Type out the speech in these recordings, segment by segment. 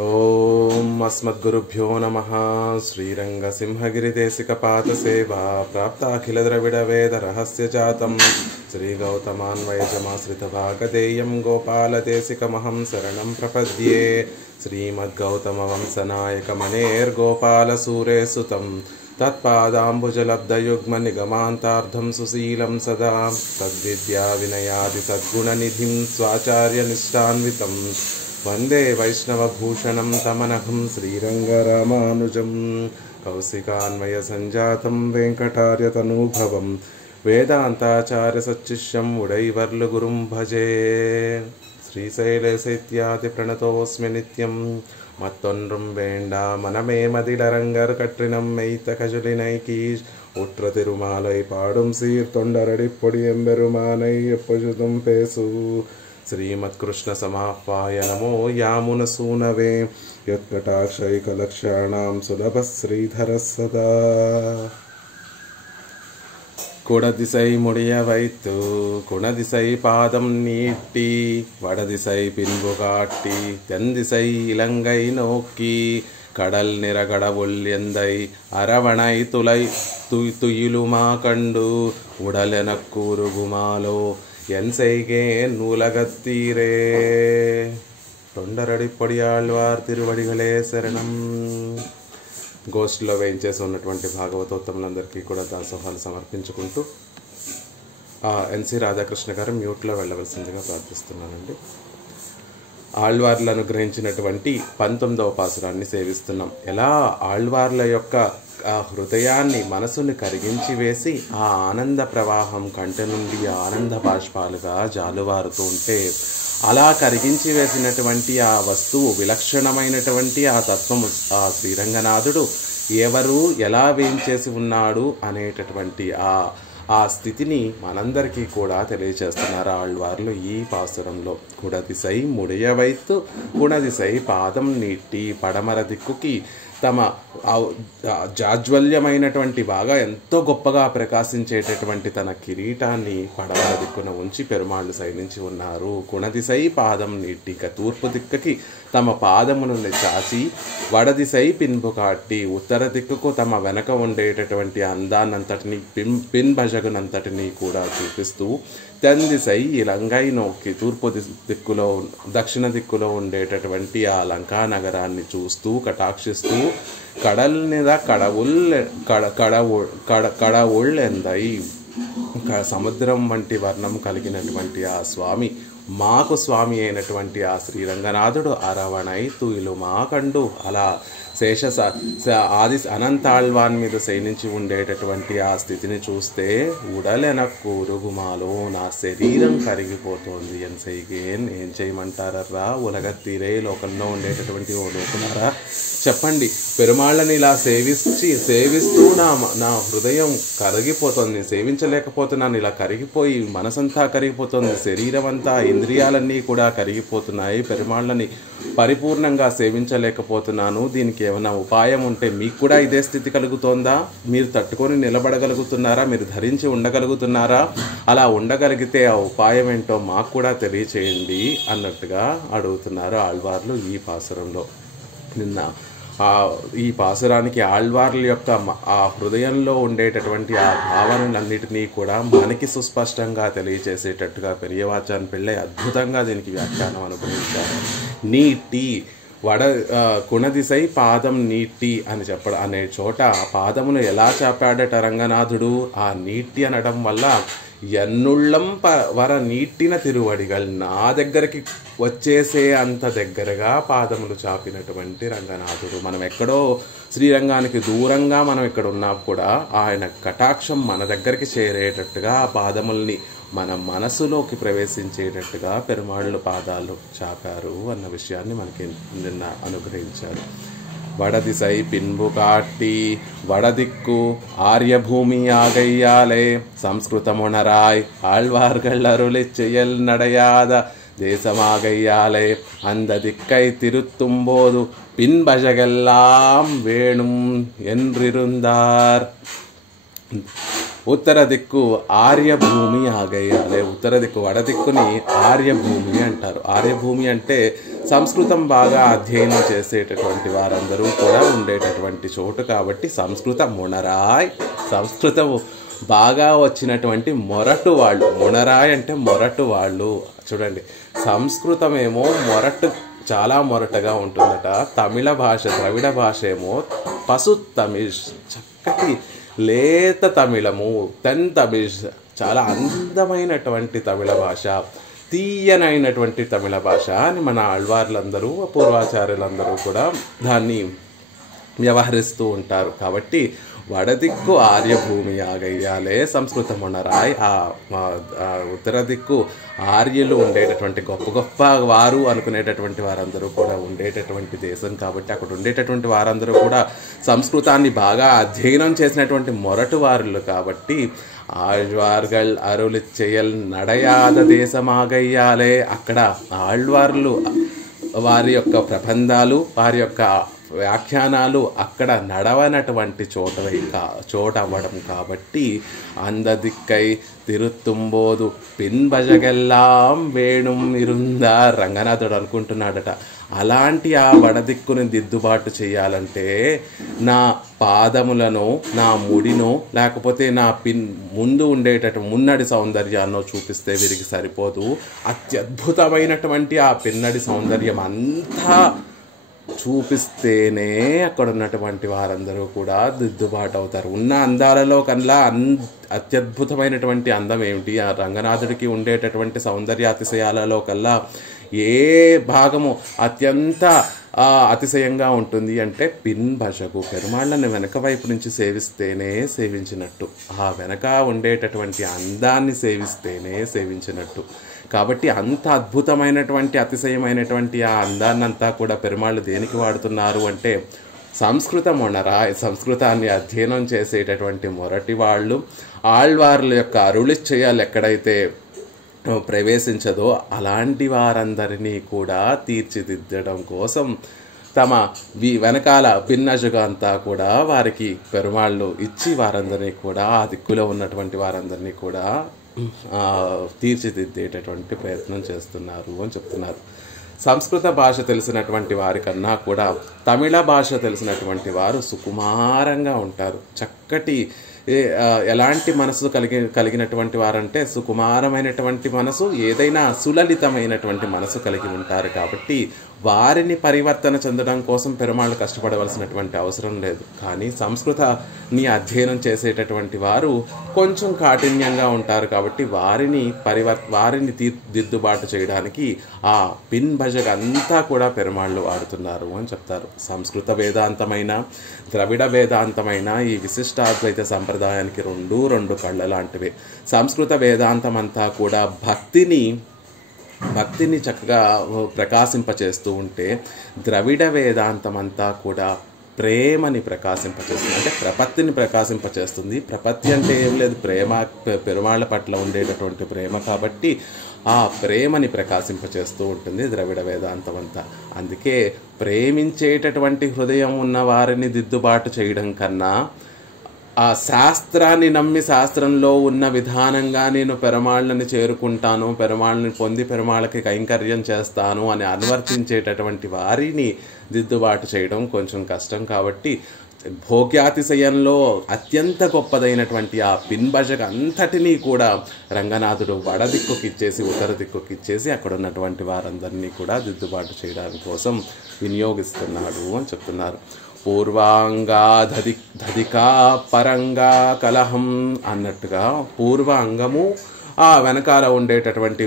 ఓం అస్మద్గురుభ్యో నమః. శ్రీరంగసింహగిరిదేశికపాదసేవా ప్రాప్తాఖిల ద్రవిడ వేద రహస్య జాతం శ్రీగౌతమాన్వయజమాశ్రితభాగదేయం గోపాలదేశికమహం శరణం ప్రపద్యే. శ్రీమద్గౌతమవంశనాయకమనేర్గోపాలసూరేసుతం తత్పాదాంబుజలబ్ధయుగ్మనిగమాంతార్థం సుశీలం సదా తద్విద్యా వినయాది సద్గుణనిధిం స్వాచార్యనిష్టాన్వితం వందే వైష్ణవభూషణం తమనహం శ్రీరంగరామానుజం. కౌశికాన్వయ సంజాతం వెంకటార్యతనూభవం వేదాంతాచార్య సచ్చిష్యం ఉడైవర్లు గురుం భజే. శ్రీశైలేశైత్యాది ప్రణతోస్మి నిత్యం மத்தொன்றும் வேண்டா மனமே மதிலரங்கர் கற்றினம் மெய்த்த கஜுலினைக்கி உற்ற திருமாலை பாடும் சீர் தொண்டரடி பொடியெம்பெருமானை எப்பொழுதும் பேசு. శ్రీమత్కృష్ణ సమాహ్వాయ నమో యామునసూనవే యత్కటాక్షైకలక్షాణాం సులభ శ్రీధర సదా. குடதிசை முடிய வைத்து குணதிசை பாதம் நீட்டி வடதிசை பின்பு காட்டி தென்திசை இலங்கை நோக்கி கடல் நிற கடவுள் எந்தை அரவணை துளை துயிலுமா கண்டு உடலென கூறுகுமாலோ என் செய்கேன் உலகத்தீரே. తొండరడి పొడియాళ్వార్ తిరువడిగలే శరణం. గోష్ఠిలో వేయించేసి ఉన్నటువంటి భాగవతోత్తములందరికీ కూడా దాసోహాలు సమర్పించుకుంటూ ఎన్సి రాధాకృష్ణ గారు మ్యూట్లో వెళ్ళవలసిందిగా ప్రార్థిస్తున్నానండి. ఆళ్వార్లు అనుగ్రహించినటువంటి 19వ పాసురాన్ని సేవిస్తున్నాం. ఎలా ఆళ్వార్ల యొక్క హృదయాన్ని మనసుని కరిగించి వేసి ఆ ఆనంద ప్రవాహం కంటి నుండి ఆనంద బాష్పాలుగా జాలువారుతూ ఉంటే అలా కరిగించి వేసినటువంటి ఆ వస్తువు విలక్షణమైనటువంటి ఆ తత్వము ఆ శ్రీరంగనాథుడు ఎవరు ఎలా వేయించేసి ఉన్నాడు అనేటటువంటి ఆ స్థితిని మనందరికీ కూడా తెలియచేస్తున్నారు ఆళ్వార్లు ఈ పాసురంలో. కుడదిసై ముడియ వైత్తు కుణదిసై పాదం నీట్టి పడమర దిక్కుకి తమ జాజ్వల్యమైనటువంటి బాగా ఎంతో గొప్పగా ప్రకాశించేటటువంటి తన కిరీటాన్ని పడమర దిక్కున ఉంచి పెరుమాళ్ళు సైనించి ఉన్నారు. కుణదిసై పాదం నీట్టిక తూర్పు దిక్కకి తమ పాదమును చాచి వడదిసై పిన్పు కాట్టి ఉత్తర దిక్కుకు తమ వెనక ఉండేటటువంటి అందాన్నంతటిని పిన్ భజగునంతటిని కూడా చూపిస్తూ తెందిసై ఈ లంగై నోక్కి తూర్పు దిక్కులో దక్షిణ దిక్కులో ఉండేటటువంటి ఆ లంకా నగరాన్ని చూస్తూ కటాక్షిస్తూ కడల్ మీద కడవుళ్ళెందై సముద్రం వంటి వర్ణం కలిగినటువంటి ఆ స్వామి మాకు స్వామి అయినటువంటి ఆ శ్రీరంగనాథుడు అరవణై తుయిలు మాకండు అలా శేష ఆది అనంతాళ్వాన్ మీద శయనించి ఉండేటటువంటి ఆ స్థితిని చూస్తే ఉడలెన కూరుగుమాలో నా శరీరం కరిగిపోతుంది. ఎన్సైగేన్ ఏం చేయమంటారర్రా ఉలగత్తీరే లోకంలో ఉండేటటువంటి ఓ లోకునారా చెప్పండి. పెరుమాళ్ళని ఇలా సేవిస్తూ నా హృదయం కరిగిపోతుంది. సేవించలేకపోతున్నాను, ఇలా కరిగిపోయి మనసంతా కరిగిపోతుంది, శరీరం అంతా ఇంద్రియాలన్నీ కూడా కరిగిపోతున్నాయి. పెరుమాళ్ళని పరిపూర్ణంగా సేవించలేకపోతున్నాను. దీనికి ఏమైనా ఉపాయం ఉంటే మీకు కూడా ఇదే స్థితి కలుగుతోందా? మీరు తట్టుకొని నిలబడగలుగుతున్నారా? మీరు ధరించి ఉండగలుగుతున్నారా? అలా ఉండగలిగితే ఆ ఉపాయం ఏంటో మాకు కూడా తెలియచేయండి అన్నట్టుగా అడుగుతున్నారు ఆళ్వార్లు ఈ పాసురంలో. నిన్న ఈ పాసురానికి ఆళ్వార్ల యొక్క ఆ హృదయంలో ఉండేటటువంటి ఆ భావనలన్నిటినీ కూడా మనకి సుస్పష్టంగా తెలియచేసేటట్టుగా పెరియవాచాన్ పిళ్ళై అద్భుతంగా దీనికి వ్యాఖ్యానం అనుగ్రహించారు. నీటి కుణదిసై పాదం నీటి అని అనే చోట ఆ పాదమును ఎలా చాపాడట రంగనాథుడు. ఆ నీటి అనడం వల్ల ఎన్నుళ్ళం వర నీటిన తిరువడిగల్ నా దగ్గరికి వచ్చేసే అంత దగ్గరగా పాదములు చాపినటువంటి రంగనాథుడు. మనం ఎక్కడో శ్రీరంగానికి దూరంగా మనం ఇక్కడ ఉన్నా కూడా ఆయన కటాక్షం మన దగ్గరికి చేరేటట్టుగా ఆ పాదముల్ని మన మనసులోకి ప్రవేశించేటట్టుగా పెరుమాళ్ళు పాదాలు చాపారు అన్న విషయాన్ని మనకి నిన్న అనుగ్రహించారు. வடதிசை பின்பு காட்டி வடதிக்கு ஆரியபூமி ஆகையாலே சம்ஸ்கிருதமுணராய் ஆழ்வார்கள் அருளிச் செயல் நடையாத தேசமாகையாலே அந்த திக்கை திருத்தும் போது பின்பஜகெல்லாம் வேணும் என்றிருந்தார். ఉత్తర దిక్కు ఆర్యభూమి ఆగయ్యాలే. ఉత్తర దిక్కు వడదిక్కుని ఆర్యభూమి అంటారు. ఆర్యభూమి అంటే సంస్కృతం బాగా అధ్యయనం చేసేటటువంటి వారందరూ కూడా ఉండేటటువంటి చోటు కాబట్టి సంస్కృత మునరాయ్, సంస్కృతం బాగా వచ్చినటువంటి మొరటు వాళ్ళు. మునరాయ్ అంటే మొరటు వాళ్ళు. చూడండి, సంస్కృతం ఏమో చాలా మొరటగా ఉంటుందట. తమిళ భాష, ద్రవిడ భాష ఏమో పశు తమిళ్, చక్కటి లేత తమిళము, తెన్ తమిళ్, చాలా అందమైనటువంటి తమిళ భాష, తీయనైనటువంటి తమిళ భాష అని మన ఆళ్వార్లందరూ, పూర్వాచార్యులందరూ కూడా దాన్ని వ్యవహరిస్తూ ఉంటారు. కాబట్టి వడదిక్కు ఆర్యభూమి ఆగయ్యాలే సంస్కృతమునరాయ్. ఉత్తర దిక్కు ఆర్యులు ఉండేటటువంటి గొప్ప గొప్ప వారు అనుకునేటటువంటి వారందరూ కూడా ఉండేటటువంటి దేశం కాబట్టి అక్కడ ఉండేటటువంటి వారందరూ కూడా సంస్కృతాన్ని బాగా అధ్యయనం చేసినటువంటి మొరటు వారులు కాబట్టి ఆళ్వార్గల్ అరులి చేయల్ నడయాద దేశమాగయ్యాలే. అక్కడ ఆళ్వార్లు వారి యొక్క ప్రబంధాలు, వారి యొక్క వ్యాఖ్యానాలు అక్కడ నడవనటువంటి చోట అవ్వడం కాబట్టి అందదిక్కై తిరుత్తుంబోదు పిన్బజగెల్లాం వేణుం ఇరుందా రంగనాథుడు అనుకుంటున్నాడట. అలాంటి ఆ వడదిక్కుని దిద్దుబాటు చేయాలంటే నా పాదములను, నా ముడినో, లేకపోతే నా ముందు మున్నడి సౌందర్యాన్నో చూపిస్తే వీరికి సరిపోదు. అత్యద్భుతమైనటువంటి ఆ పిన్నడి సౌందర్యం అంతా చూపిస్తేనే అక్కడ ఉన్నటువంటి వారందరూ కూడా దిద్దుబాటు అవుతారు. ఉన్న అందాలలో కల్లా అత్యద్భుతమైనటువంటి అందం ఏమిటి? ఆ రంగనాథుడికి ఉండేటటువంటి సౌందర్యాతిశయాలలో కల్లా ఏ భాగము అత్యంత అతిశయంగా ఉంటుంది అంటే పిన్భజగు, పెరుమాళ్ళని వెనక వైపు నుంచి సేవిస్తేనే సేవించినట్టు, ఆ వెనక ఉండేటటువంటి అందాన్ని సేవిస్తేనే సేవించినట్టు. కాబట్టి అంత అద్భుతమైనటువంటి అతిశయమైనటువంటి ఆ అందాన్నంతా కూడా పెరుమాళ్ళు దేనికి వాడుతున్నారు అంటే సంస్కృతాన్ని అధ్యయనం చేసేటటువంటి మొరటి వాళ్ళు, ఆళ్వార్ల యొక్క అరుళి చేయాలి ఎక్కడైతే ప్రవేశించదో అలాంటి వారందరినీ కూడా తీర్చిదిద్దడం కోసం తమ వెనకాల భిన్నజుగా అంతా కూడా వారికి పెరుమాళ్ళు ఇచ్చి వారందరినీ కూడా ఆ దిక్కులో ఉన్నటువంటి వారందరినీ కూడా తీర్చిదిద్దేటటువంటి ప్రయత్నం చేస్తున్నారు అని చెప్తున్నారు. సంస్కృత భాష తెలిసినటువంటి వారికన్నా కూడా తమిళ భాష తెలిసినటువంటి వారు సుకుమారంగా ఉంటారు. చక్కటి ఎలాంటి మనసు కలిగినటువంటి వారంటే సుకుమారమైనటువంటి మనసు, ఏదైనా సులలితమైనటువంటి మనసు కలిగి ఉంటారు. కాబట్టి వారిని పరివర్తన చెందడం కోసం పెరుమాళ్ళు కష్టపడవలసినటువంటి అవసరం లేదు. కానీ సంస్కృతాన్ని అధ్యయనం చేసేటటువంటి వారు కొంచెం కాఠిన్యంగా ఉంటారు కాబట్టి వారిని దిద్దుబాటు చేయడానికి ఆ పిన్భజగ అంతా కూడా పెరుమాళ్ళు వాడుతున్నారు అని చెప్తారు. సంస్కృత వేదాంతమైన, ద్రవిడ వేదాంతమైన ఈ విశిష్టాద్వైత సంప్రదాయానికి రెండు కళ్ళ లాంటివే. సంస్కృత వేదాంతం అంతా కూడా భక్తిని చక్కగా ప్రకాశింపచేస్తూ ఉంటే, ద్రవిడ వేదాంతం అంతా కూడా ప్రేమని ప్రకాశింపచేస్తుంది, అంటే ప్రపత్తిని ప్రకాశింపచేస్తుంది. ప్రపత్తి అంటే ఏం లేదు, ప్రేమ, పెరుమాళ్ళ పట్ల ఉండేటటువంటి ప్రేమ. కాబట్టి ఆ ప్రేమని ప్రకాశింపచేస్తూ ఉంటుంది ద్రవిడ వేదాంతం అంతా. అందుకే ప్రేమించేటటువంటి హృదయం ఉన్న వారిని దిద్దుబాటు చేయడం కన్నా ఆ శాస్త్రాన్ని నమ్మి శాస్త్రంలో ఉన్న విధానంగా నేను పెరుమాళ్ళని చేరుకుంటాను, పెరుమాళ్ళని పొంది పెరుమాళ్ళకి కైంకర్యం చేస్తాను అని అనువర్తించేటటువంటి వారిని దిద్దుబాటు చేయడం కొంచెం కష్టం. కాబట్టి భోగ్యాతిశయంలో అత్యంత గొప్పదైనటువంటి ఆ పిన్భజగ అంతటినీ కూడా రంగనాథుడు వడదిక్కుకి ఇచ్చేసి, ఉత్తర దిక్కుకి ఇచ్చేసి అక్కడ ఉన్నటువంటి వారందరినీ కూడా దిద్దుబాటు చేయడానికి కోసం వినియోగిస్తున్నాడు అని చెప్తున్నారు. పూర్వాంగా ధదికా పరంగా కలహం అన్నట్టుగా పూర్వ అంగము, ఆ వెనకాల ఉండేటటువంటి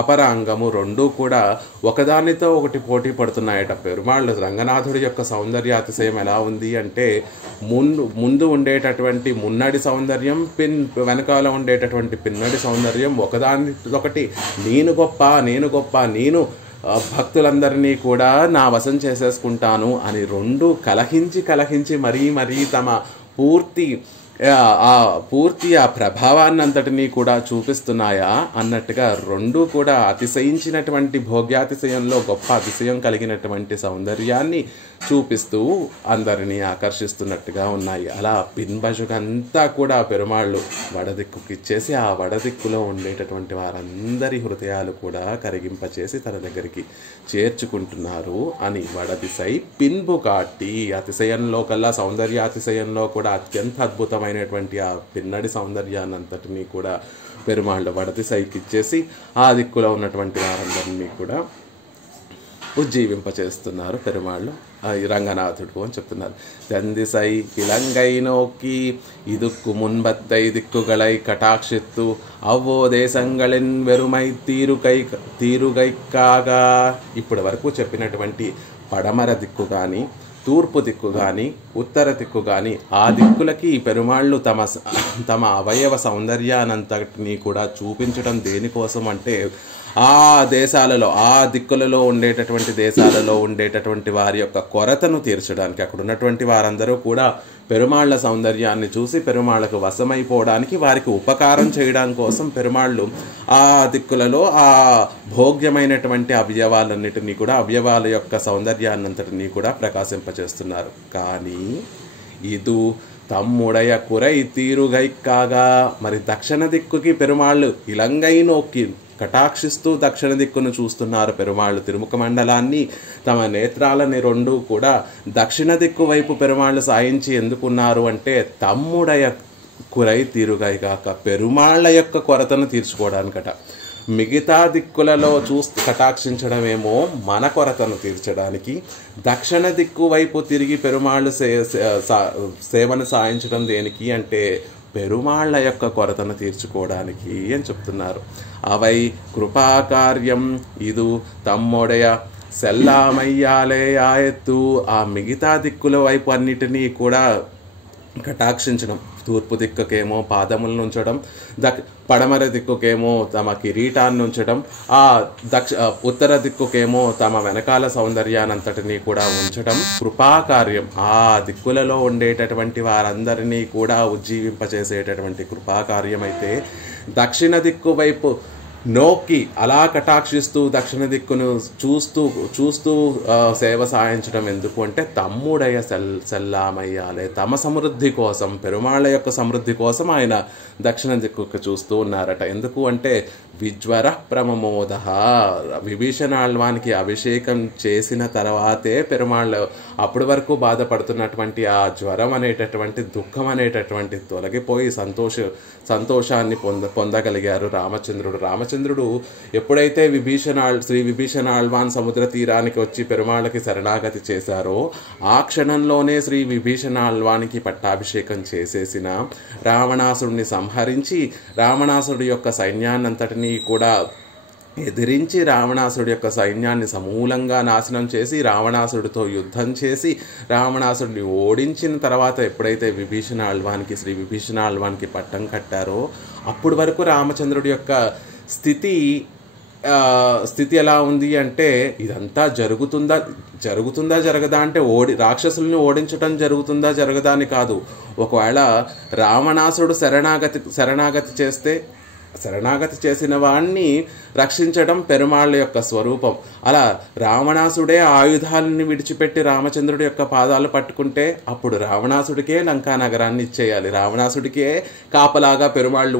అపర అంగము రెండూ కూడా ఒకదానితో ఒకటి పోటీ పడుతున్నాయట. పెరుమాళ్ళు రంగనాథుడి యొక్క సౌందర్యాతిశయం ఎలా ఉంది అంటే ముందు ఉండేటటువంటి మున్నడి సౌందర్యం, వెనకాల ఉండేటటువంటి పిన్నడి సౌందర్యం ఒకదానితోకటి నేను గొప్ప, నేను భక్తులందరినీ కూడా నా వశం చేసేసుకుంటాను అని రెండు కలహించి మరీ తమ పూర్తి ఆ పూర్తి ఆ ప్రభావాన్ని అంతటినీ కూడా చూపిస్తున్నాయా అన్నట్టుగా రెండూ కూడా అతిశయించినటువంటి భోగ్యాతిశయంలో గొప్ప అతిశయం కలిగినటువంటి సౌందర్యాన్ని చూపిస్తూ అందరినీ ఆకర్షిస్తున్నట్టుగా ఉన్నాయి. అలా పిన్బజుగంతా కూడా పెరుమాళ్ళు వడదిక్కుకి ఇచ్చేసి ఆ వడదిక్కులో ఉండేటటువంటి వారందరి హృదయాలు కూడా కరిగింపచేసి తన దగ్గరికి చేర్చుకుంటున్నారు అని వడదిశై పిన్బు కాట్టి. అతిశయంలో కల్లా సౌందర్యాతిశయంలో కూడా అత్యంత అద్భుతమైనటువంటి ఆ పిన్నడి సౌందర్యాన్ని అంతటినీ కూడా పెరుమాళ్ళు వడదిశైకి ఇచ్చేసి ఆ దిక్కులో ఉన్నటువంటి వారందరినీ కూడా ఉజ్జీవింపచేస్తున్నారు పెరుమాళ్ళు రంగనాథుడు అని చెప్తున్నారు. తందిసై ఇలంగై నోకి ఇదుక్కు మున్బత్తై దిక్కుగళై కటాక్షిత్తు అవ్వో దేశంగళిన్ వెరుమై తీరుగైకాగా. ఇప్పటి వరకు చెప్పినటువంటి పడమర దిక్కు కానీ తూర్పు దిక్కు కానీ ఉత్తర దిక్కు కానీ ఆ దిక్కులకి పెరుమాళ్ళు తమ అవయవ సౌందర్యానంతటినీ కూడా చూపించడం దేనికోసం అంటే ఆ దేశాలలో ఆ దిక్కులలో ఉండేటటువంటి దేశాలలో ఉండేటటువంటి వారి యొక్క కొరతను తీర్చడానికి. అక్కడ ఉన్నటువంటి వారందరూ కూడా పెరుమాళ్ళ సౌందర్యాన్ని చూసి పెరుమాళ్ళకు వశమైపోవడానికి వారికి ఉపకారం చేయడం కోసం పెరుమాళ్ళు ఆ దిక్కులలో ఆ భోగ్యమైనటువంటి అవయవాలన్నిటినీ కూడా అవయవాల యొక్క సౌందర్యాన్నంతటినీ కూడా ప్రకాశింపచేస్తున్నారు. కానీ ఇది తమ్ముడయ కురై తీరుగై కాగా. మరి దక్షిణ దిక్కుకి పెరుమాళ్ళు ఇలంగై నోకి కటాక్షిస్తూ దక్షిణ దిక్కును చూస్తున్నారు పెరుమాళ్ళు. తిరుముఖ మండలాన్ని తమ నేత్రాలని రెండూ కూడా దక్షిణ దిక్కు వైపు పెరుమాళ్ళు సాయించి ఎందుకున్నారు అంటే తమ్ముడయ కురై తీరుగై కాక పెరుమాళ్ళ యొక్క కొరతను తీర్చుకోవడానికట. మిగతా దిక్కులలో కటాక్షించడమేమో మన కొరతను తీర్చడానికి, దక్షిణ దిక్కు వైపు తిరిగి పెరుమాళ్ళు సేవను సాయించడం దేనికి అంటే పెరుమాళ్ళ యొక్క కొరతను తీర్చుకోవడానికి అని చెప్తున్నారు. అవై కృపాకార్యం ఇది తమ్ముడయ సెల్లామయ్యాలే ఆయత్తు. ఆ మిగతా దిక్కుల వైపు అన్నిటినీ కూడా కటాక్షించడం. తూర్పు దిక్కుకేమో పాదములను ఉంచడం, పడమర దిక్కుకేమో తమ కిరీటాన్ని ఉంచడం, ఆ ఉత్తర దిక్కుకేమో తమ వెనకాల సౌందర్యానంతటినీ కూడా ఉంచడం కృపాకార్యం. ఆ దిక్కులలో ఉండేటటువంటి వారందరినీ కూడా ఉజ్జీవింపచేసేటటువంటి కృపాకార్యం అయితే, దక్షిణ దిక్కు వైపు నోకి అలా కటాక్షిస్తూ దక్షిణ దిక్కును చూస్తూ సేవ సాయించడం ఎందుకు అంటే తమ్ముడయ సెల్లామయ్యాలే, తమ సమృద్ధి కోసం, పెరుమాళ్ళ యొక్క సమృద్ధి కోసం ఆయన దక్షిణ దిక్కుకు చూస్తూ ఉన్నారట. ఎందుకు అంటే విజ్వర ప్రమమోద. విభీషణాళ్వానికి అభిషేకం చేసిన తర్వాతే పెరుమాళ్ళు అప్పటి వరకు బాధపడుతున్నటువంటి ఆ జ్వరం అనేటటువంటి దుఃఖం అనేటటువంటి తొలగిపోయి సంతోషాన్ని పొందగలిగారు రామచంద్రుడు ఎప్పుడైతే శ్రీ విభీషణాళ్వాన్ సముద్ర తీరానికి వచ్చి పెరుమాళ్ళకి శరణాగతి చేశారో ఆ క్షణంలోనే శ్రీ విభీషణాళ్వానికి పట్టాభిషేకం చేసేసిన రావణాసుడిని సంహరించి రావణాసుడి యొక్క సైన్యాన్నంతటినీ కూడా ఎదిరించి రావణాసుడి యొక్క సైన్యాన్ని సమూలంగా నాశనం చేసి రావణాసుడితో యుద్ధం చేసి రావణాసుడిని ఓడించిన తర్వాత ఎప్పుడైతే శ్రీ విభీషణాళ్వానికి పట్టం కట్టారో అప్పటి వరకు రామచంద్రుడి యొక్క స్థితి ఎలా ఉంది అంటే ఇదంతా జరుగుతుందా జరగదా అంటే రాక్షసుల్ని ఓడించడం జరుగుతుందా జరగదా అని కాదు. ఒకవేళ రావణాసుడు శరణాగతి చేసిన వాణ్ణి రక్షించడం పెరుమాళ్ళ యొక్క స్వరూపం. అలా రావణాసుడే ఆయుధాలని విడిచిపెట్టి రామచంద్రుడి యొక్క పాదాలు పట్టుకుంటే అప్పుడు రావణాసుడికే లంకా నగరాన్ని ఇచ్చేయాలి, రావణాసుడికే కాపలాగా పెరుమాళ్ళు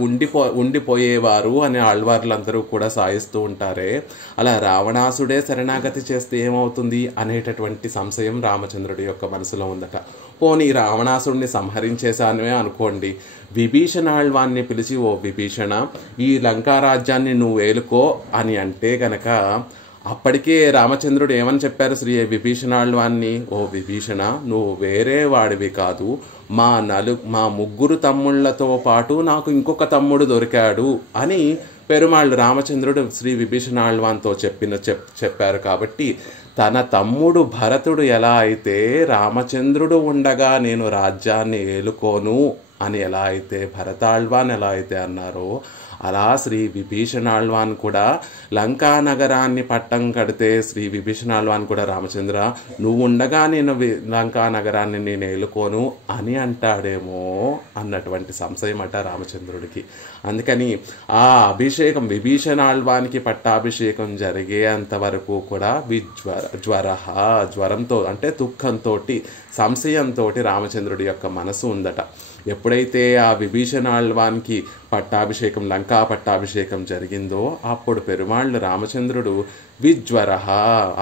ఉండిపోయేవారు అని ఆళ్వార్లందరూ కూడా సాయిస్తూ ఉంటారే. అలా రావణాసుడే శరణాగతి చేస్తే ఏమవుతుంది అనేటటువంటి సంశయం రామచంద్రుడి యొక్క మనసులో ఉందట. పోనీ రావణాసుడిని సంహరించేశానే అనుకోండి, విభీషణాళ్వాన్ని పిలిచి ఓ విభీషణ ఈ లంకా రాజ్యాన్ని నువ్వు ఏలుకో అని అంటే గనక అప్పటికే రామచంద్రుడు ఏమని చెప్పారు శ్రీ విభీషణాళ్వాన్ని, ఓ విభీషణ నువ్వు వేరే వాడివి కాదు, మా ముగ్గురు తమ్ముళ్లతో పాటు నాకు ఇంకొక తమ్ముడు దొరికాడు అని పెరుమాళ్ళు రామచంద్రుడు శ్రీ విభీషణాళ్వాన్తో చెప్పారు. కాబట్టి తన తమ్ముడు భరతుడు ఎలా అయితే రామచంద్రుడు ఉండగా నేను రాజ్యాన్ని ఏలుకోను అని ఎలా అయితే భరతాళ్వాన్ ఎలా అయితే అన్నారో అలా శ్రీ విభీషణాళ్వాన్ కూడా లంకా నగరాన్ని పట్టం కడితే శ్రీ విభీషణాళ్వాన్ కూడా రామచంద్ర నువ్వు ఉండగా నేను లంకా నగరాన్ని నేను ఏలుకోను అని అంటాడేమో అన్నటువంటి సంశయం అట రామచంద్రుడికి. అందుకని ఆ అభిషేకం విభీషణాళ్వానికి పట్టాభిషేకం జరిగేంత వరకు కూడా జ్వరంతో అంటే దుఃఖంతో సంశయంతో రామచంద్రుడి యొక్క మనసు ఉందట. ఎప్పుడైతే ఆ విభీషణాళ్వానికి పట్టాభిషేకం లంకా పట్టాభిషేకం జరిగిందో అప్పుడు పెరుమాళ్ళు రామచంద్రుడు విజ్వర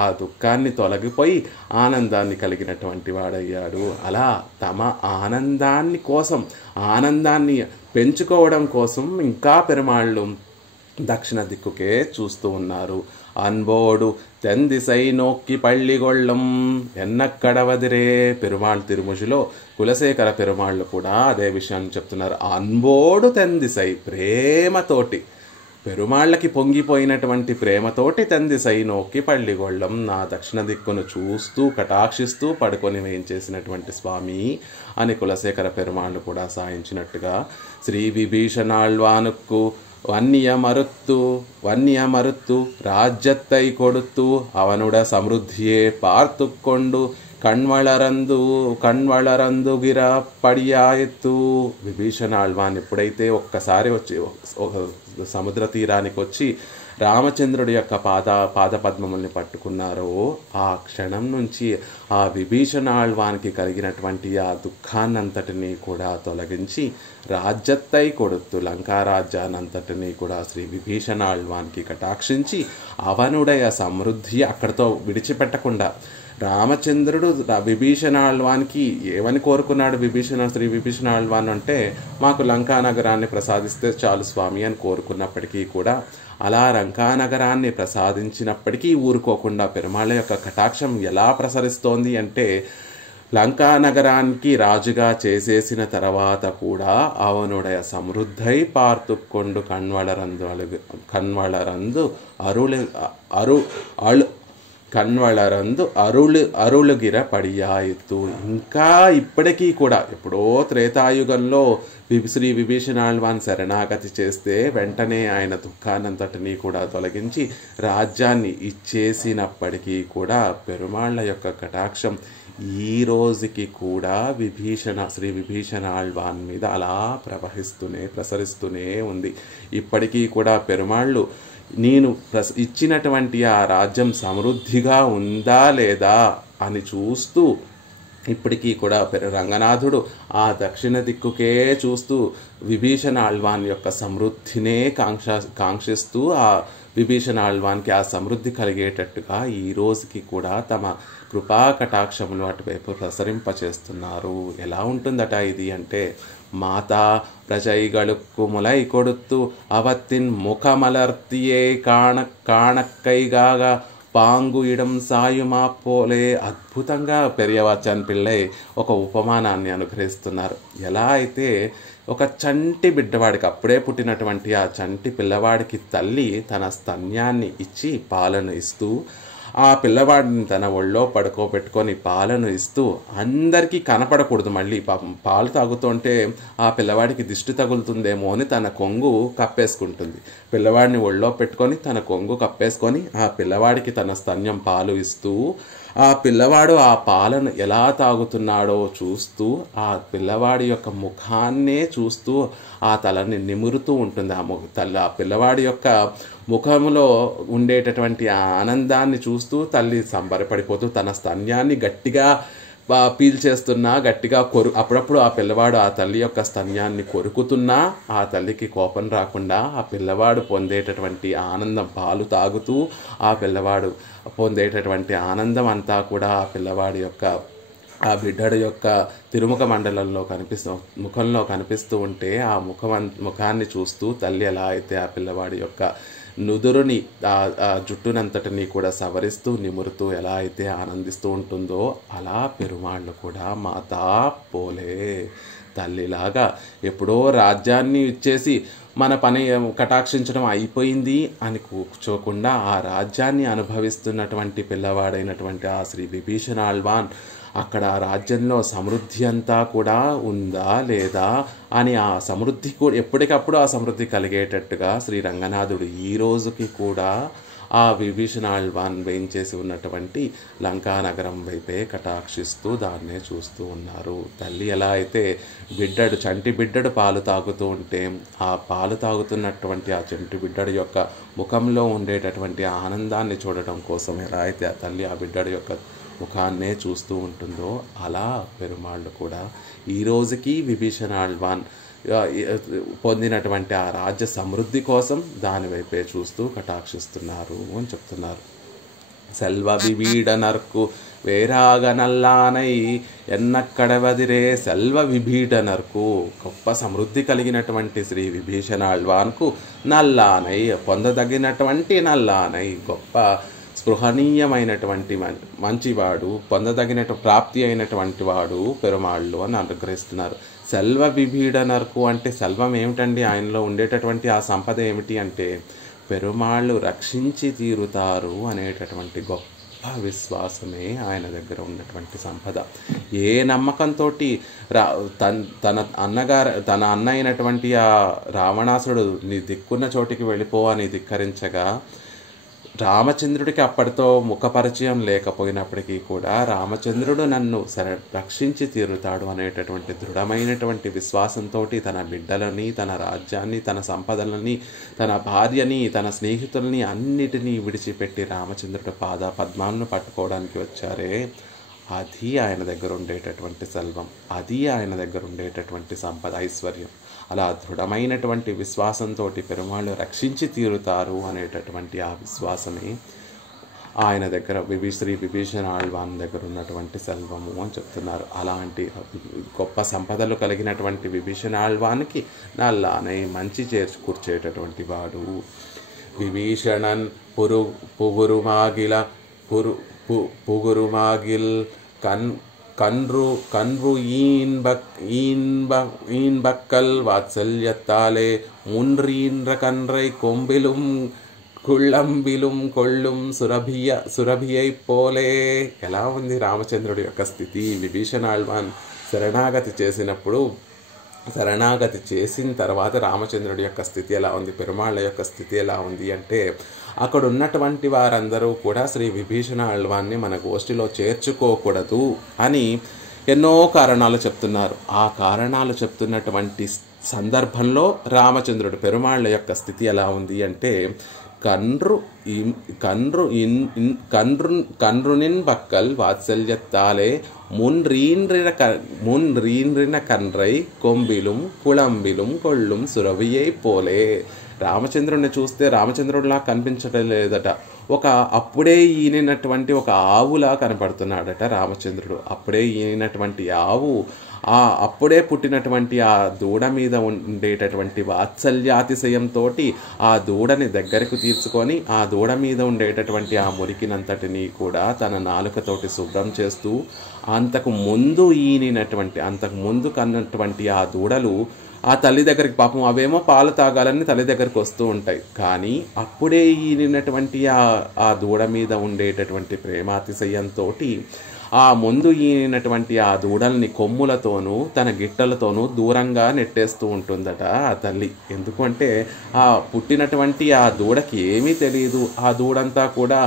ఆ దుఃఖాన్ని తొలగిపోయి ఆనందాన్ని కలిగినటువంటి వాడయ్యాడు. అలా తమ ఆనందాన్ని పెంచుకోవడం కోసం ఇంకా పెరుమాళ్ళు దక్షిణ దిక్కుకే చూస్తూ ఉన్నారు. అన్బోడు తెందిసై నోక్కి పళ్ళిగొళ్ళం ఎన్నక్కడవదిరే. పెరుమాళ్ తిరుముషిలో కులశేఖర పెరుమాళ్ళు కూడా అదే విషయాన్ని చెప్తున్నారు. అన్బోడు తెందిసై ప్రేమతోటి పెరుమాళ్ళకి పొంగిపోయినటువంటి ప్రేమతోటి తెందిసై నోక్కి పళ్ళిగొళ్ళం నా దక్షిణ దిక్కును చూస్తూ కటాక్షిస్తూ పడుకొని వేయించేసినటువంటి స్వామి అని కులశేఖర పెరుమాళ్ళు కూడా సాయించినట్టుగా శ్రీ విభీషణాళ్వానుక్కు வன்னிய மறுத்து ராஜ்யத்தை கொடுத்து அவனுட சமிருத்தியே பார்த்து கொண்டு కణ్వళరందుగిర పడియాయెత్తు. విభీషణాళ్వాన్ ఎప్పుడైతే ఒక్కసారి వచ్చి సముద్ర తీరానికి వచ్చి రామచంద్రుడి యొక్క పాదపద్మముల్ని పట్టుకున్నారో ఆ క్షణం నుంచి ఆ విభీషణాళ్వానికి కలిగినటువంటి ఆ దుఃఖాన్నంతటినీ కూడా తొలగించి రాజ్యత్తై కొడుతూ లంకారాజ్యానంతటినీ కూడా శ్రీ విభీషణాళ్వానికి కటాక్షించి అవనుడయ సమృద్ధి అక్కడితో విడిచిపెట్టకుండా రామచంద్రుడు విభీషణాళ్వానికి ఏమని కోరుకున్నాడు? శ్రీ విభీషణాళ్వాన్ అంటే మాకు లంకా నగరాన్ని ప్రసాదిస్తే చాలు స్వామి అని కోరుకున్నప్పటికీ కూడా అలా లంకానగరాన్ని ప్రసాదించినప్పటికీ ఊరుకోకుండా పెరుమాళ్ళ యొక్క కటాక్షం ఎలా ప్రసరిస్తోంది అంటే లంకానగరానికి రాజుగా చేసేసిన తర్వాత కూడా అవనుడయ సమృద్ధై పార్తుకొండు అరుళగిర పడియాయిత్తు. ఇంకా ఇప్పటికీ కూడా ఎప్పుడో త్రేతాయుగంలో శ్రీ విభీషణాళ్వాన్ శరణాగతి చేస్తే వెంటనే ఆయన దుఃఖానంతటినీ కూడా తొలగించి రాజ్యాన్ని ఇచ్చేసినప్పటికీ కూడా పెరుమాళ్ళ యొక్క కటాక్షం ఈ రోజుకి కూడా శ్రీ విభీషణాళ్వాన్ మీద అలా ప్రసరిస్తూనే ఉంది. ఇప్పటికీ కూడా పెరుమాళ్ళు నేను ఇచ్చినటువంటి ఆ రాజ్యం సమృద్ధిగా ఉందా లేదా అని చూస్తూ ఇప్పటికీ కూడా రంగనాథుడు ఆ దక్షిణ దిక్కుకే చూస్తూ విభీషణాళ్వాన్ యొక్క సమృద్ధినే కాంక్షిస్తూ ఆ విభీషణాళ్వాన్కి ఆ సమృద్ధి కలిగేటట్టుగా ఈ రోజుకి కూడా తమ కృపా కటాక్షములు అటువైపు ప్రసరింపచేస్తున్నారు. ఎలా ఉంటుందట ఇది అంటే మాతా ప్రజైగళుక్కు ములై కొడుతూ అవత్తిన్ ముఖమలర్తియే కాణక్కైగాగా పాంగు ఇడం సాయుమా పోలే. అద్భుతంగా పెరియవాచాన్ పిళ్ళై ఒక ఉపమానాన్ని అనుగ్రహిస్తున్నారు. ఎలా అయితే ఒక చంటి బిడ్డవాడికి అప్పుడే పుట్టినటువంటి ఆ చంటి పిల్లవాడికి తల్లి తన స్తన్యాన్ని ఇచ్చి పాలను ఇస్తూ ఆ పిల్లవాడిని తన ఒళ్ళో పడుకోబెట్టుకొని పాలను ఇస్తూ అందరికీ కనపడకూడదు, మళ్ళీ పాలు తాగుతుంటే ఆ పిల్లవాడికి దిష్టి తగులుతుందేమో అని తన కొంగు కప్పేసుకుంటుంది. పిల్లవాడిని ఒళ్ళో పెట్టుకొని తన కొంగు కప్పేసుకొని ఆ పిల్లవాడికి తన స్తన్యం పాలు ఇస్తూ ఆ పిల్లవాడు ఆ పాలను ఎలా తాగుతున్నాడో చూస్తూ ఆ పిల్లవాడి యొక్క ముఖాన్నే చూస్తూ ఆ తలని నిమురుతూ ఉంటుంది. ఆ పిల్లవాడి యొక్క ముఖములో ఉండేటటువంటి ఆ ఆనందాన్ని చూస్తూ తల్లి సంబరపడిపోతూ తన స్తన్యాన్ని గట్టిగా పీల్చేస్తున్నా గట్టిగా అప్పుడప్పుడు ఆ పిల్లవాడు ఆ తల్లి యొక్క స్తన్యాన్ని కొరుకుతున్నా ఆ తల్లికి కోపం రాకుండా ఆ పిల్లవాడు పొందేటటువంటి ఆనందం పాలు తాగుతూ ఆ పిల్లవాడు పొందేటటువంటి ఆనందం అంతా కూడా ఆ పిల్లవాడి యొక్క ఆ బిడ్డడు యొక్క తిరుముఖ మండలంలో ముఖంలో కనిపిస్తూ ఉంటే ఆ ముఖాన్ని చూస్తూ తల్లి ఎలా అయితే ఆ పిల్లవాడి యొక్క నుదురుని ఆ జుట్టునంతటిని కూడా సవరిస్తూ నిమురుతూ ఎలా అయితే ఆనందిస్తూ ఉంటుందో అలా పెరుమాళ్ళు కూడా మాతా పోలే తల్లిలాగా ఎప్పుడో రాజ్యాన్ని ఇచ్చేసి మన పని కటాక్షించడం అయిపోయింది అని కూర్చోకుండా ఆ రాజ్యాన్ని అనుభవిస్తున్నటువంటి పిల్లవాడైనటువంటి ఆ శ్రీ విభీషణ ఆళ్వాన్ అక్కడ ఆ రాజ్యంలో సమృద్ధి అంతా కూడా ఉందా లేదా అని ఆ సమృద్ధి కూడా ఎప్పటికప్పుడు ఆ సమృద్ధి కలిగేటట్టుగా శ్రీ రంగనాథుడు ఈ రోజుకి కూడా ఆ విభీషణ ఆళ్వాన్ వేయించేసి ఉన్నటువంటి లంకానగరం వైపే కటాక్షిస్తూ దాన్నే చూస్తూ ఉన్నారు. తల్లి ఎలా అయితే చంటి బిడ్డడు పాలు తాగుతూ ఉంటే ఆ పాలు తాగుతున్నటువంటి ఆ చంటి బిడ్డడు యొక్క ముఖంలో ఉండేటటువంటి ఆనందాన్ని చూడటం కోసం ఎలా అయితే ఆ తల్లి ఆ బిడ్డడు యొక్క ముఖాన్నే చూస్తూ ఉంటుందో అలా పెరుమాళ్ళు కూడా ఈ రోజుకి విభీషణ ఆళ్వాన్ పొందినటువంటి ఆ రాజ్య సమృద్ధి కోసం దాని వైపే చూస్తూ కటాక్షిస్తున్నారు అని చెప్తున్నారు. సెల్వ విభీడనర్కు వేరాగ నల్లానై ఎన్నక్కడవదిరే సెల్వ విభీడనర్కు గొప్ప సమృద్ధి కలిగినటువంటి శ్రీ విభీషణ ఆళ్వాన్కు నల్లానై పొందదగినటువంటి నల్లానై గొప్ప స్పృహనీయమైనటువంటి మంచివాడు పొందదగినట్టు ప్రాప్తి అయినటువంటి వాడు పెరుమాళ్ళు అని అనుగ్రహిస్తున్నారు. సెల్వ విభీడనర్కు అంటే సెల్వం ఏమిటండి, ఆయనలో ఉండేటటువంటి ఆ సంపద ఏమిటి అంటే పెరుమాళ్ళు రక్షించి తీరుతారు అనేటటువంటి గొప్ప విశ్వాసమే ఆయన దగ్గర ఉన్నటువంటి సంపద. ఏ నమ్మకంతో తన అన్న అయినటువంటి ఆ రావణాసురుడు నీ దిక్కున్న చోటికి వెళ్ళిపోవని ధిక్కరించగా రామచంద్రుడికి అప్పటితో ముఖపరిచయం లేకపోయినప్పటికీ కూడా రామచంద్రుడు నన్ను రక్షించి తీరుతాడు అనేటటువంటి దృఢమైనటువంటి విశ్వాసంతో తన బిడ్డలని, తన రాజ్యాన్ని, తన సంపదలని, తన భార్యని, తన స్నేహితుల్ని అన్నిటినీ విడిచిపెట్టి రామచంద్రుడి పద్మాలను పట్టుకోవడానికి వచ్చారే, అది ఆయన దగ్గర ఉండేటటువంటి సెల్వం, అది ఆయన దగ్గర ఉండేటటువంటి సంపద, ఐశ్వర్యం. అలా దృఢమైనటువంటి విశ్వాసంతో పెరుమాళ్ళు రక్షించి తీరుతారు అనేటటువంటి ఆ విశ్వాసమే ఆయన దగ్గర శ్రీ విభీషణ ఆళ్వాన్ దగ్గర ఉన్నటువంటి సెల్వము అని చెప్తున్నారు. అలాంటి గొప్ప సంపదలు కలిగినటువంటి విభీషణ ఆళ్వానికి నల్లానై మంచి కూర్చేటటువంటి వాడు. విభీషణన్ పుగురుమాగిల్ கன்று ஈன்பக்கல் வாத்சல்யத்தாலே முன்றீன்ற கன்றை கொம்பிலும் కుళ్ళంబిలుం కొళ్ళుం సురభియై పోలే. ఎలా ఉంది రామచంద్రుడి యొక్క స్థితి? విభీషణ ఆళ్వాన్ శరణాగతి చేసిన తర్వాత రామచంద్రుడి యొక్క స్థితి ఎలా ఉంది, పెరుమాళ్ళ యొక్క స్థితి ఎలా ఉంది అంటే అక్కడ ఉన్నటువంటి వారందరూ కూడా శ్రీ విభీషణ ఆళ్వాన్ని మన గోష్ఠిలో చేర్చుకోకూడదు అని ఎన్నో కారణాలు చెప్తున్నారు. ఆ కారణాలు చెప్తున్నటువంటి సందర్భంలో రామచంద్రుడు పెరుమాళ్ళ యొక్క స్థితి ఎలా ఉంది అంటే கன்றுனின் பக்கல் வாத்சல்யத்தாலே முன்றீன்றின கன்றை கொம்பிலும் குளம்பிலும் கொள்ளும் సురభియై పోలే. రామచంద్రుడిని చూస్తే రామచంద్రుడిలా కనిపించడం లేదట, అప్పుడే ఈనినటువంటి ఒక ఆవులా కనపడుతున్నాడట రామచంద్రుడు. అప్పుడే ఈనినటువంటి ఆవు, అప్పుడే పుట్టినటువంటి ఆ దూడ మీద ఉండేటటువంటి వాత్సల్యాతిశయంతో ఆ దూడని దగ్గరకు తీర్చుకొని ఆ దూడ మీద ఉండేటటువంటి ఆ మురికినంతటిని కూడా తన నాలుకతోటి శుభ్రం చేస్తూ అంతకు ముందు కన్నటువంటి ఆ దూడలు ఆ తల్లి దగ్గరికి, పాపం అవేమో పాలు తాగాలని తల్లి దగ్గరికి వస్తూ ఉంటాయి, కానీ అప్పుడే ఈనినటువంటి ఆ దూడ మీద ఉండేటటువంటి ప్రేమాతిశయంతో ఆ ముందు ఈనినటువంటి ఆ దూడల్ని కొమ్ములతోనూ తన గిట్టలతోనూ దూరంగా నెట్టేస్తూ ఉంటుందట ఆ తల్లి. ఎందుకంటే ఆ పుట్టినటువంటి ఆ దూడకి ఏమీ తెలియదు, ఆ దూడంతా కూడా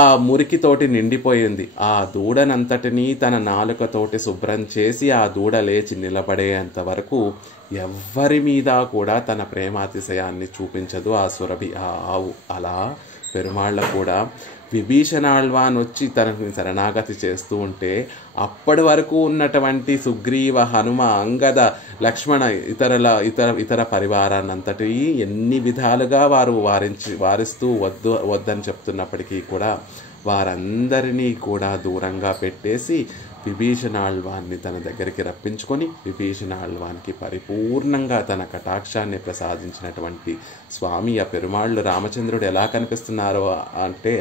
ఆ మురికితోటి నిండిపోయింది. ఆ దూడనంతటినీ తన నాలుకతోటి శుభ్రం చేసి ఆ దూడ లేచి నిలబడేంత వరకు ఎవ్వరి మీద కూడా తన ప్రేమాతిశయాన్ని చూపించదు ఆ సురభి, ఆ ఆవు. అలా పెరుమాళ్ళ కూడా విభీషణ ఆళ్వాన్ వచ్చి తనని శరణాగతి చేస్తూ ఉంటే అప్పటి వరకు ఉన్నటువంటి సుగ్రీవ, హనుమ, అంగద, లక్ష్మణ ఇతర పరివారాన్నంతటి ఎన్ని విధాలుగా వారిస్తూ వద్దని చెప్తున్నప్పటికీ కూడా వారందరినీ కూడా దూరంగా పెట్టేసి విభీషణ ఆళ్వాన్ని తన దగ్గరికి రప్పించుకొని విభీషణ ఆళ్వానికి పరిపూర్ణంగా తన కటాక్షాన్ని ప్రసాదించినటువంటి స్వామి ఆ పెరుమాళ్ళు రామచంద్రుడు ఎలా కనిపిస్తున్నారో అంటే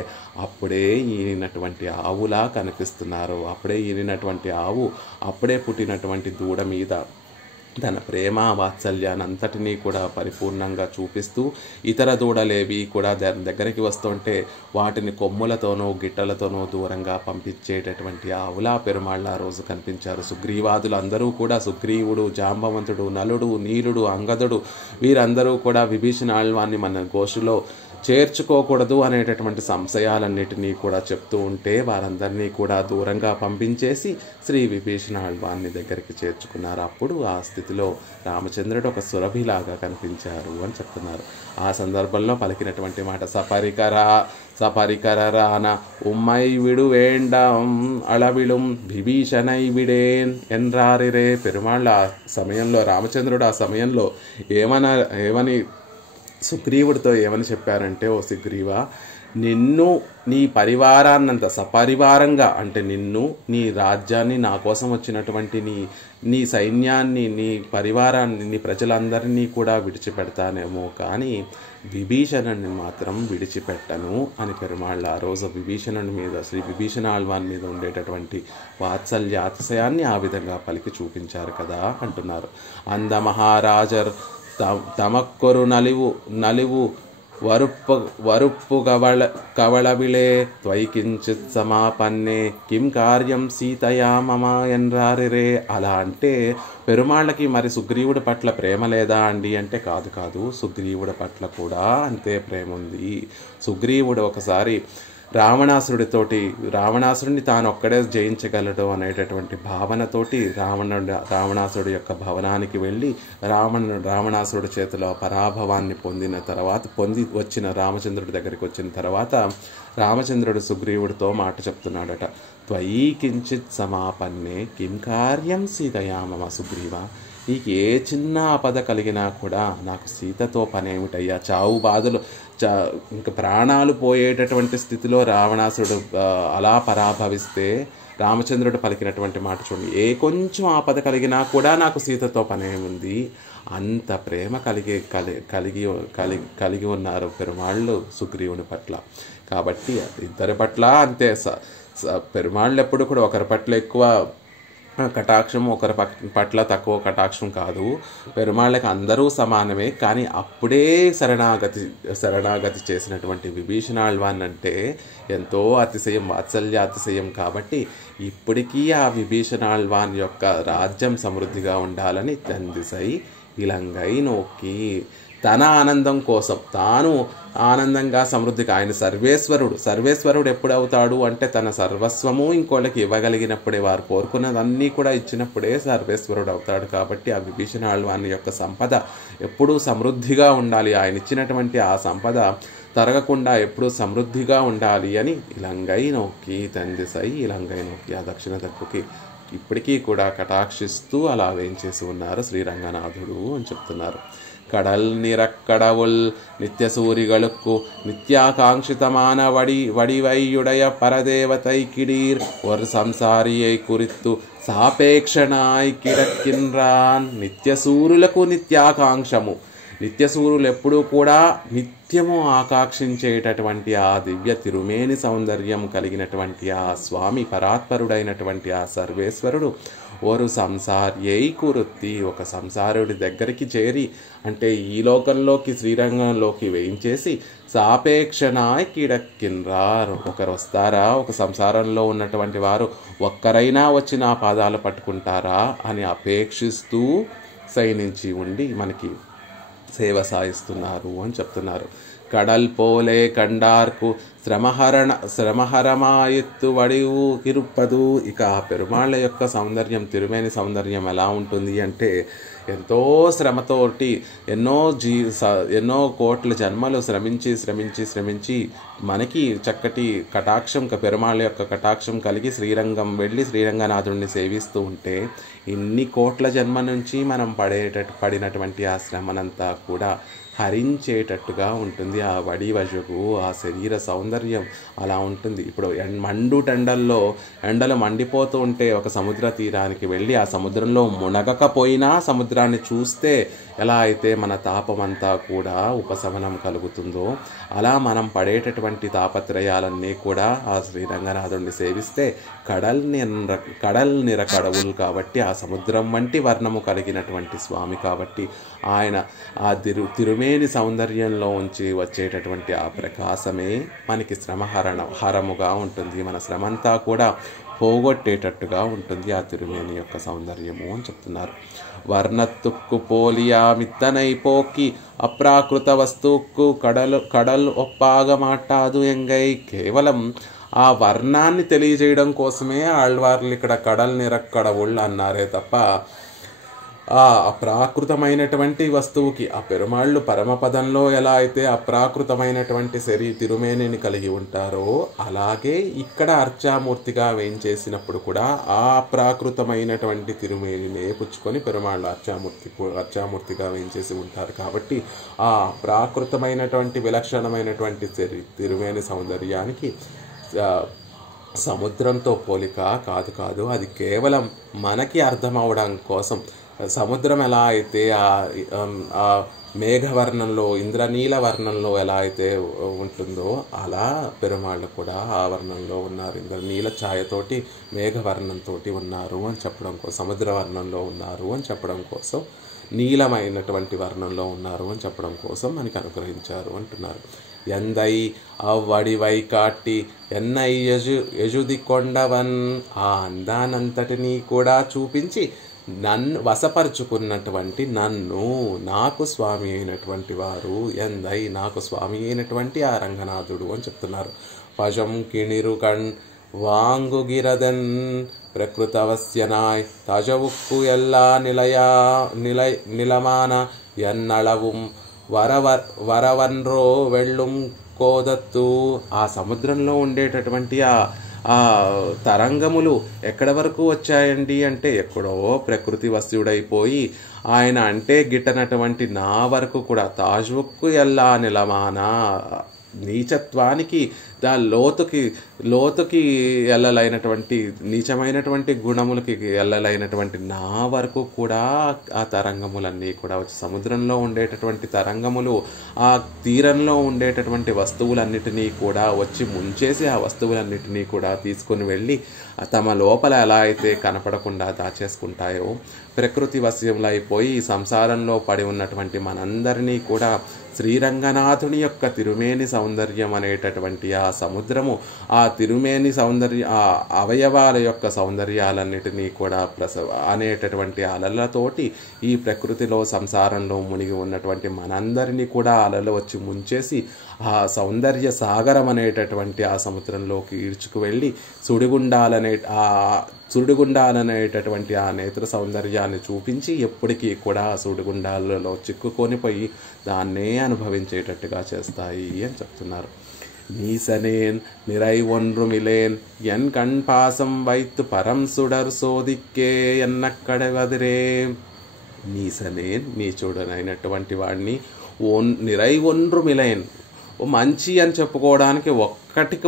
అప్పుడే ఈనినటువంటి ఆవులా కనిపిస్తున్నారు. అప్పుడే ఈనినటువంటి ఆవు అప్పుడే పుట్టినటువంటి దూడ మీద తన ప్రేమ వాత్సల్యాన్ని అంతటినీ కూడా పరిపూర్ణంగా చూపిస్తూ ఇతర దూడలేవి కూడా దగ్గరికి వస్తుంటే వాటిని కొమ్ములతోనో గిట్టలతోనో దూరంగా పంపించేటటువంటి ఆవులా పెరుమాళ్ళ ఆ రోజు కనిపించారు. సుగ్రీవాదులు అందరూ కూడా, సుగ్రీవుడు, జాంబవంతుడు, నలుడు, నీలుడు, అంగదుడు వీరందరూ కూడా విభీషణ ఆళ్వాన్ని మన గోష్ఠిలో చేర్చుకోకూడదు అనేటటువంటి సంశయాలన్నిటినీ కూడా చెప్తూ ఉంటే వారందరినీ కూడా దూరంగా పంపించేసి శ్రీ విభీషణ ఆళ్వాన్ని దగ్గరికి చేర్చుకున్నారు. అప్పుడు ఆ స్థితిలో రామచంద్రుడు ఒక సురభిలాగా కనిపించారు అని చెప్తున్నారు. ఆ సందర్భంలో పలికినటువంటి మాట సపరికరాన ఉమ్మై విడు వేండం అళవిళుం విభీషణై విడేన్ ఎన్రారిరే. పెరుమాళ్ళ ఆ సమయంలో, రామచంద్రుడు ఆ సమయంలో ఏమని సుగ్రీవుడితో ఏమని చెప్పారంటే, ఓ సుగ్రీవా, నిన్ను నీ పరివారాన్నంత సపరివారంగా అంటే నిన్ను, నీ రాజ్యాన్ని, నా కోసం వచ్చినటువంటి నీ సైన్యాన్ని, నీ పరివారాన్ని, నీ ప్రజలందరినీ కూడా విడిచిపెడతానేమో కానీ విభీషణుని మాత్రం విడిచిపెట్టను అని పెరుమాళ్ళ ఆ రోజు విభీషణుని మీద, శ్రీ విభీషణ ఆళ్వాన్ మీద ఉండేటటువంటి వాత్సల్య అతిశయాన్ని ఆ విధంగా పలికి చూపించారు కదా అంటున్నారు. అంద మహారాజర్ తమక్కొరు నలివు వరుప్పు కవళవిళే త్వైకించిత్ సమాపన్నే కిం కార్యం సీతయా మమ ఎన్రారిరే. అలా అంటే పెరుమాళ్ళకి మరి సుగ్రీవుడి పట్ల ప్రేమ లేదా అండి అంటే కాదు, సుగ్రీవుడి పట్ల కూడా అంతే ప్రేమ ఉంది. సుగ్రీవుడు ఒకసారి రావణాసురుడిని తాను ఒక్కడే జయించగలడు అనేటటువంటి భావనతోటి రావణాసురుడి యొక్క భవనానికి వెళ్ళి రావణాసురుడి చేతిలో పరాభవాన్ని పొంది వచ్చిన రామచంద్రుడి దగ్గరికి వచ్చిన తర్వాత రామచంద్రుడు సుగ్రీవుడితో మాట చెప్తున్నాడట. త్వయి కించిత్ సమాపన్నే కిం కార్యం సీతయా మమ. సుగ్రీవ, నీకు ఏ చిన్న ఆపద కలిగినా కూడా నాకు సీతతో పనేమిటయ్యా? చావు బాధలు, ఇంకా ప్రాణాలు పోయేటటువంటి స్థితిలో రావణాసురుడు అలా పరాభవిస్తే రామచంద్రుడు పలికినటువంటి మాట చూడండి, ఏ కొంచెం ఆపద కలిగినా కూడా నాకు సీతతో పనేముంది. అంత ప్రేమ కలిగి ఉన్నారు పెరుమాళ్ళు సుగ్రీవుని పట్ల. కాబట్టి ఇద్దరి పట్ల అంతే. పెరుమాళ్ళు ఎప్పుడు కూడా ఒకరి పట్ల ఎక్కువ కటాక్షం, ఒకరి పట్ల తక్కువ కటాక్షం కాదు. పెరుమాళ్ళకి అందరూ సమానమే. కానీ అప్పుడే శరణాగతి చేసినటువంటి విభీషణ ఆళ్వాన్ అంటే ఎంతో అతిశయం, వాత్సల్య అతిశయం. కాబట్టి ఇప్పటికీ ఆ విభీషణ ఆళ్వాన్ యొక్క రాజ్యం సమృద్ధిగా ఉండాలని తందిసై ఇలంగై నోకి తన ఆనందం కోసం తాను ఆనందంగా సమృద్ధిగా, ఆయన సర్వేశ్వరుడు ఎప్పుడు అవుతాడు అంటే తన సర్వస్వము ఇంకోళ్ళకి ఇవ్వగలిగినప్పుడే, వారు కోరుకున్నదన్నీ కూడా ఇచ్చినప్పుడే సర్వేశ్వరుడు అవుతాడు. కాబట్టి ఆ విభీషణ ఆళ్వాన్ యొక్క సంపద ఎప్పుడూ సమృద్ధిగా ఉండాలి, ఆయన ఇచ్చినటువంటి ఆ సంపద తరగకుండా ఎప్పుడూ సమృద్ధిగా ఉండాలి అని ఇలంగై నోకి తందిసై ఇలంగై నోకి ఆ దక్షిణ దిక్కుకి ఇప్పటికీ కూడా కటాక్షిస్తూ అలా వేంచేసి ఉన్నారు శ్రీరంగనాథుడు అని చెప్తున్నారు. கடல் நிறக்கடவுள் நித்திய சூரிகளுக்கு நித்யாகாங்கிதமான வடிவையுடைய பரதேவதை கிடீர் ஒரு సంసారిயை குறித்து సాపేక్షనాయ్ కిడకిన్రాన్. నిత్యసూరులకు నిత్యాకాంక్షము, నిత్యసూరులు ఎప్పుడూ కూడా నిత్యము ఆకాంక్షించేటటువంటి ఆ దివ్య తిరుమేని సౌందర్యం కలిగినటువంటి ఆ స్వామి, పరాత్పరుడైనటువంటి ఆ సర్వేశ్వరుడు ఓరు సంసార్యై కురుత్తి, ఒక సంసారుడి దగ్గరికి చేరి అంటే ఈ లోకంలోకి శ్రీరంగంలోకి వేయించేసి సాపేక్షనాయ్ కిడక్కిన్రార్. ఒకరు వస్తారా, ఒక సంసారంలో ఉన్నటువంటి వారు ఒక్కరైనా వచ్చి నా పాదాలు పట్టుకుంటారా అని అపేక్షిస్తూ సైనించి ఉండి మనకి సేవ సాయిస్తున్నారు అని చెప్తున్నారు. కడల్ పోలే కండార్కు శ్రమహరమాయెత్తు వడివు కిరుప్పదు. ఇక ఆ పెరుమాళ్ళ యొక్క సౌందర్యం, తిరుమేని సౌందర్యం ఎలా ఉంటుంది అంటే ఎంతో శ్రమతోటి ఎన్నో కోట్ల జన్మలు శ్రమించి మనకి చక్కటి కటాక్షం, పెరుమాళ్ళ యొక్క కటాక్షం కలిగి శ్రీరంగం వెళ్ళి శ్రీరంగనాథుడిని సేవిస్తూ ఉంటే ఇన్ని కోట్ల జన్మ నుంచి మనం పడినటువంటి ఆ శ్రమనంతా కూడా హరించేటట్టుగా ఉంటుంది. ఆ వడి వజుగు, ఆ శరీర సౌందర్యం అలా ఉంటుంది. ఇప్పుడు ఎండలు మండిపోతూ ఉంటే ఒక సముద్ర తీరానికి వెళ్ళి ఆ సముద్రంలో మునగకపోయినా సముద్రాన్ని చూస్తే ఎలా అయితే మన తాపమంతా కూడా ఉపశమనం కలుగుతుందో అలా మనం పడేటటువంటి తాపత్రయాలన్నీ కూడా ఆ శ్రీరంగనాథుడిని సేవిస్తే కడల్ నిర కడవులు కాబట్టి ఆ సముద్రం వంటి వర్ణము కలిగినటువంటి స్వామి కాబట్టి ఆయన ఆ తిరుమేని సౌందర్యంలో ఉంచి వచ్చేటటువంటి ఆ ప్రకాశమే మనకి హరముగా ఉంటుంది. మన శ్రమంతా కూడా పోగొట్టేటట్టుగా ఉంటుంది ఆ తిరుమేని యొక్క సౌందర్యము అని చెప్తున్నారు. వర్ణత్తుక్కు పోలియా మిత్తనై పోకి అప్రాకృత వస్తువుకు కడల్ ఒప్పాగ మాటాదు ఎంగై. కేవలం ఆ వర్ణాన్ని తెలియజేయడం కోసమే ఆళ్వార్లు ఇక్కడ కడల్ నిరక్కడవుళ్ళు అన్నారే తప్ప ఆ అప్రాకృతమైనటువంటి వస్తువుకి ఆ పెరుమాళ్ళు పరమపదంలో ఎలా అయితే అప్రాకృతమైనటువంటి తిరుమేనిని కలిగి ఉంటారో అలాగే ఇక్కడ అర్చామూర్తిగా వేయించేసినప్పుడు కూడా ఆ అప్రాకృతమైనటువంటి తిరుమేనినే పుచ్చుకొని పెరుమాళ్ళు అర్చామూర్తిగా వేయించేసి ఉంటారు. కాబట్టి ఆ ప్రాకృతమైనటువంటి విలక్షణమైనటువంటి తిరుమేని సౌందర్యానికి సముద్రంతో పోలిక కాదు. అది కేవలం మనకి అర్థం అవడం కోసం. సముద్రం ఎలా అయితే ఆ మేఘవర్ణంలో ఇంద్రనీల వర్ణంలో ఎలా అయితే ఉంటుందో అలా పెరుమాళ్ళు కూడా ఆ వర్ణంలో ఉన్నారు. ఇంద్రనీల ఛాయతోటి మేఘవర్ణంతో ఉన్నారు అని చెప్పడం కోసం, సముద్ర వర్ణంలో ఉన్నారు అని చెప్పడం కోసం, నీలమైనటువంటి వర్ణంలో ఉన్నారు అని చెప్పడం కోసం మనకి అనుగ్రహించారు అంటున్నారు. ఎందై అవ్వడివై కాట్టి ఎన్నై యజుది కొండవన్. ఆ అందానంతటినీ కూడా చూపించి నన్ను వశపరుచుకున్నటువంటి నాకు స్వామి అయినటువంటి వారు ఎందై, నాకు స్వామి అయినటువంటి ఆ రంగనాథుడు అని చెప్తున్నారు. పజం కిణిరుకణ్ వాంగుగిరదన్ ప్రకృతవస్యనాయ్ తజవుక్కు ఎల్లా నిలమాన ఎన్నళவும் వరవన్రో వెళ్ళుం కోదత్తు. ఆ సముద్రంలో ఉండేటటువంటి ఆ తరంగములు ఎక్కడి వరకు వచ్చాయండి అంటే ఎక్కడో ప్రకృతి వస్తుడైపోయి ఆయన అంటే గిట్టనటువంటి నా వరకు కూడా తాజుక్కు ఎల్లా నిలమానా నీచత్వానికి లోతుకి ఎల్లలైనటువంటి నీచమైనటువంటి గుణములకి ఎల్లలైనటువంటి నా వరకు కూడా ఆ తరంగములన్నీ కూడా వచ్చి సముద్రంలో ఉండేటటువంటి తరంగములు ఆ తీరంలో ఉండేటటువంటి వస్తువులన్నిటినీ కూడా వచ్చి ముంచేసి ఆ వస్తువులన్నిటినీ కూడా తీసుకొని వెళ్ళి తమ లోపల ఎలా అయితే కనపడకుండా దాచేసుకుంటాయో ప్రకృతి వశ్యంలో అయిపోయి సంసారంలో పడి ఉన్నటువంటి మనందరినీ కూడా శ్రీరంగనాథుని యొక్క తిరుమేని సౌందర్యం అనేటటువంటి ఆ సముద్రము ఆ తిరుమేని సౌందర్య ఆ అవయవాల యొక్క సౌందర్యాలన్నిటినీ కూడా అనేటటువంటి అలలతోటి ఈ ప్రకృతిలో సంసారంలో మునిగి ఉన్నటువంటి మనందరినీ కూడా అలలు వచ్చి ముంచేసి ఆ సౌందర్య సాగరం అనేటటువంటి ఆ సముద్రంలోకి ఈడ్చుకు వెళ్ళి సుడిగుండాలనేటటువంటి ఆ నేత్ర సౌందర్యాన్ని చూపించి ఎప్పటికీ కూడా ఆ సుడిగుండాలలో చిక్కుకొనిపోయి దాన్నే అనుభవించేటట్టుగా చేస్తాయి అని చెప్తున్నారు. நீசனேன் நிறை ஒன்றுமிலேன் என் கண் பாசம் வைத்து பரம் சுடர் சோதிக்கே ఎన్నక్కడవదిరే. నీసనేన్ నీచుడనైనటువంటి వాడిని నిరై ఒండ్రుమిలేన్ మంచి అని చెప్పుకోవడానికి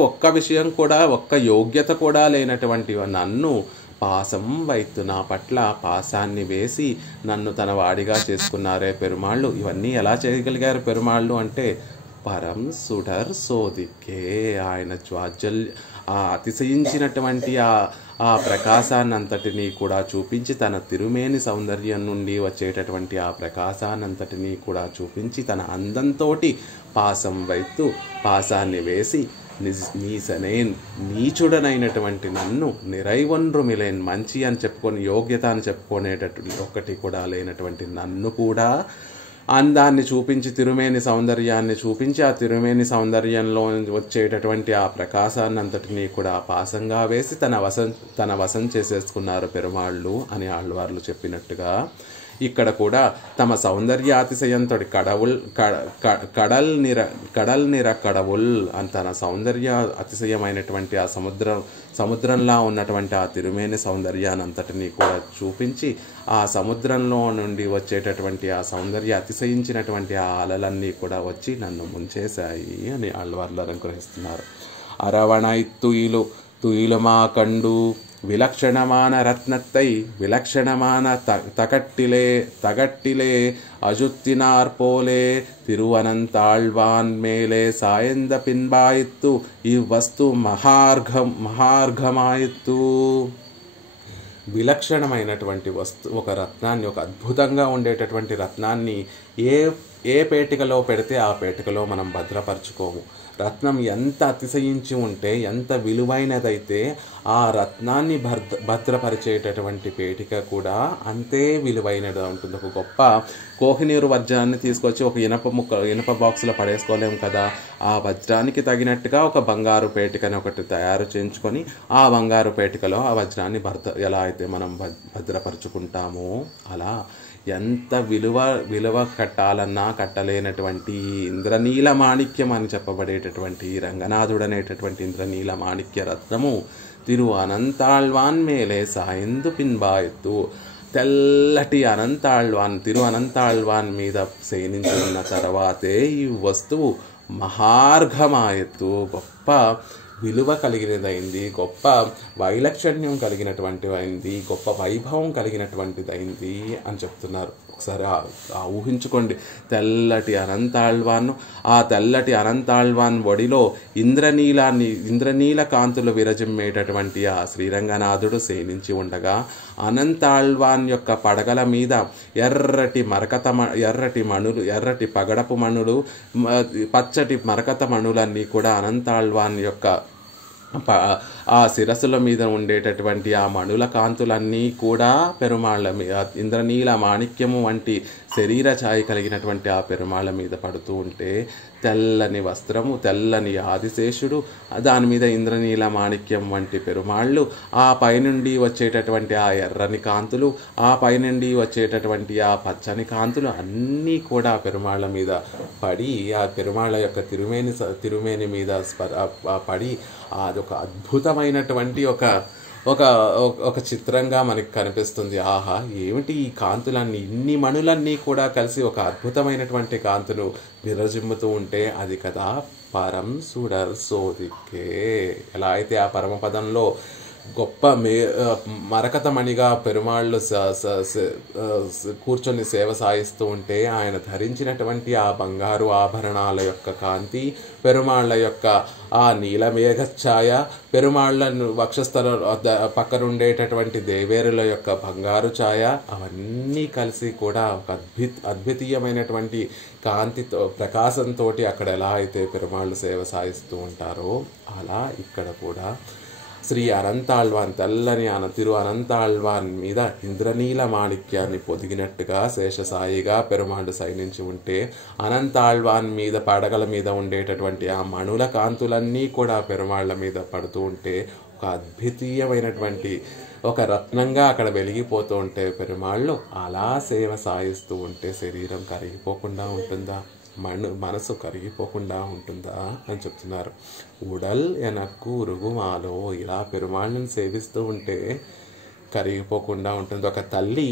ఒక్క విషయం కూడా ఒక్క యోగ్యత కూడా లేనటువంటి నన్ను పాసం వైత్తు నా పట్ల పాసాన్ని వేసి నన్ను తన వాడిగా చేసుకున్నారే పెరుమాళ్ళు. ఇవన్నీ ఎలా చేయగలిగారు పెరుమాళ్ళు అంటే పరం సుడర్ సోదికే ఆయన ఆ అతిశయించినటువంటి ఆ ప్రకాశాన్నంతటినీ కూడా చూపించి తన తిరుమేని సౌందర్యం నుండి వచ్చేటటువంటి ఆ ప్రకాశాన్నంతటినీ కూడా చూపించి తన అందంతో పాసం వైత్తు పాసాన్ని వేసి నీసనేన్ నీచుడనైనటువంటి నన్ను నిరైవన్రుమిలేన్ మంచి అని చెప్పుకొని యోగ్యత అని చెప్పుకునేటటువంటి ఒక్కటి కూడా లేనటువంటి నన్ను కూడా అందాన్ని చూపించి తిరుమేని సౌందర్యాన్ని చూపించి ఆ తిరుమేని సౌందర్యంలో వచ్చేటటువంటి ఆ ప్రకాశాన్ని అంతటినీ కూడా పాసంగా వేసి తన వశం చేసేసుకున్నారు పెరుమాళ్ళు అని ఆళ్వార్లు చెప్పినట్టుగా ఇక్కడ కూడా తమ సౌందర్యాతిశయంతో కడల్ నిర కడవుల్ అని తన సౌందర్య అతిశయమైనటువంటి ఆ సముద్రంలా ఉన్నటువంటి ఆ తిరుమేని సౌందర్యాన్ని అంతటినీ కూడా చూపించి ఆ సముద్రంలో నుండి వచ్చేటటువంటి ఆ సౌందర్య అతిశయించినటువంటి ఆ అలలన్నీ కూడా వచ్చి నన్ను ముంచేశాయి అని ఆళ్వార్లు అనుగ్రహిస్తున్నారు. అరవణై తుయిలు మా కండు விலக்ஷணமான ரத்னத்தை விலக்ஷணமான தகட்டிலே அஜுத்தினார் போலே திருவனந்தாழ்வான் மேலே சாய்ந்த பின்பாயித்து இவ்வస్తు మహార్ఘమాయిత్తు. విలక్షణమైనటువంటి ఒక రత్నాన్ని, ఒక అద్భుతంగా ఉండేటటువంటి రత్నాన్ని ఏ పేటికలో పెడితే ఆ పేటికలో మనం భద్రపరచుకోము. రత్నం ఎంత అతిశయించి ఉంటే, ఎంత విలువైనదైతే ఆ రత్నాన్ని భద్రపరిచేటటువంటి పేటిక కూడా అంతే విలువైనది ఉంటుంది. ఒక గొప్ప కోహినూరు వజ్రాన్ని తీసుకొచ్చి ఒక ఇనప బాక్స్లో పడేసుకోలేము కదా. ఆ వజ్రానికి తగినట్టుగా ఒక బంగారు పేటికని ఒకటి తయారు చేయించుకొని ఆ బంగారు పేటికలో ఆ వజ్రాన్ని ఎలా అయితే మనం భద్రపరుచుకుంటామో అలా ఎంత విలువ కట్టాలన్నా కట్టలేనటువంటి ఇంద్రనీల మాణిక్యం అని చెప్పబడేటటువంటి రంగనాథుడు అనేటటువంటి ఇంద్రనీల మాణిక్య రత్నము తిరు అనంతాళ్వాన్ మేలే సాయందు పిన్బాయత్తు. తెల్లటి తిరు అనంతాళ్వాన్ మీద శయనించి ఉన్న తర్వాతే ఈ వస్తువు మహార్ఘమాయత్తు, గొప్ప విలువ కలిగినదైంది, గొప్ప వైలక్షణ్యం కలిగినటువంటిదైంది, గొప్ప వైభవం కలిగినటువంటిదైంది అని చెప్తున్నారు. ఒకసారి ఊహించుకోండి, తెల్లటి అనంతాళ్వాన్ ఒడిలో ఇంద్రనీల కాంతులు విరజిమ్మేటటువంటి ఆ శ్రీరంగనాథుడు శయనించి ఉండగా అనంతాళ్వాన్ యొక్క పడగల మీద ఎర్రటి పగడపు మణులు, పచ్చటి మరకత మణులన్నీ కూడా అనంతాళ్వాన్ యొక్క ఆ శిరస్సుల మీద ఉండేటటువంటి ఆ మణుల కాంతులన్నీ కూడా పెరుమాళ్ళ మీద, ఇంద్రనీల మాణిక్యము వంటి శరీర ఛాయ కలిగినటువంటి ఆ పెరుమాళ్ళ మీద పడుతూ ఉంటే తెల్లని వస్త్రము, తెల్లని ఆదిశేషుడు, దాని మీద ఇంద్రనీల మాణిక్యం వంటి పెరుమాళ్ళు, ఆ పైనుండి వచ్చేటటువంటి ఆ ఎర్రని కాంతులు, ఆ పైనుండి వచ్చేటటువంటి ఆ పచ్చని కాంతులు అన్నీ కూడా పెరుమాళ్ళ మీద పడి ఆ పెరుమాళ్ళ యొక్క తిరుమేని మీద పడి అదొక అద్భుతమైనటువంటి ఒక చిత్రంగా మనకి కనిపిస్తుంది. ఆహా, ఏమిటి ఈ కాంతులన్నీ, ఇన్ని మణులన్నీ కూడా కలిసి ఒక అద్భుతమైనటువంటి కాంతులు విరజిమ్ముతూ ఉంటే అది కదా పరం సుడర్ సోదిక్కే. ఎలా అయితే ఆ పరమపదంలో గొప్ప మరకతమణిగా పెరుమాళ్ళు కూర్చొని సేవ సాయిస్తూ ఉంటే ఆయన ధరించినటువంటి ఆ బంగారు ఆభరణాల యొక్క కాంతి, పెరుమాళ్ళ యొక్క ఆ నీలమేఘఛాయ, పెరుమాళ్ళను వక్షస్థల పక్కనుండేటటువంటి దేవేరుల యొక్క బంగారు ఛాయ, అవన్నీ కలిసి కూడా ఒక అద్వితీయమైనటువంటి కాంతితో, ప్రకాశంతో అక్కడ ఎలా అయితే పెరుమాళ్ళు సేవ సాయిస్తూ ఉంటారో అలా ఇక్కడ కూడా శ్రీ అనంతాళ్వాన్ తెల్లని తిరు అనంతాళ్వాన్ మీద ఇంద్రనీల మాణిక్యాన్ని పొదిగినట్టుగా శేషసాయిగా పెరుమాళ్ళు శయనించి ఉంటే అనంతాళ్వాన్ మీద పడగల మీద ఉండేటటువంటి ఆ మణుల కాంతులన్నీ కూడా పెరుమాళ్ళ మీద పడుతూ ఉంటే ఒక అద్వితీయమైనటువంటి ఒక రత్నంగా అక్కడ వెలిగిపోతూ ఉంటే పెరుమాళ్ళు అలా సేవ సాయిస్తూ ఉంటే శరీరం కరిగిపోకుండా ఉంటుందా, మనసు కరిగిపోకుండా ఉంటుందా అని చెప్తున్నారు. ఉడల్ ఎనక్కు ఉరుగుమాలో, ఇలా పెరుమాళ్ళని సేవిస్తూ ఉంటే కరిగిపోకుండా ఉంటుంది. ఒక తల్లి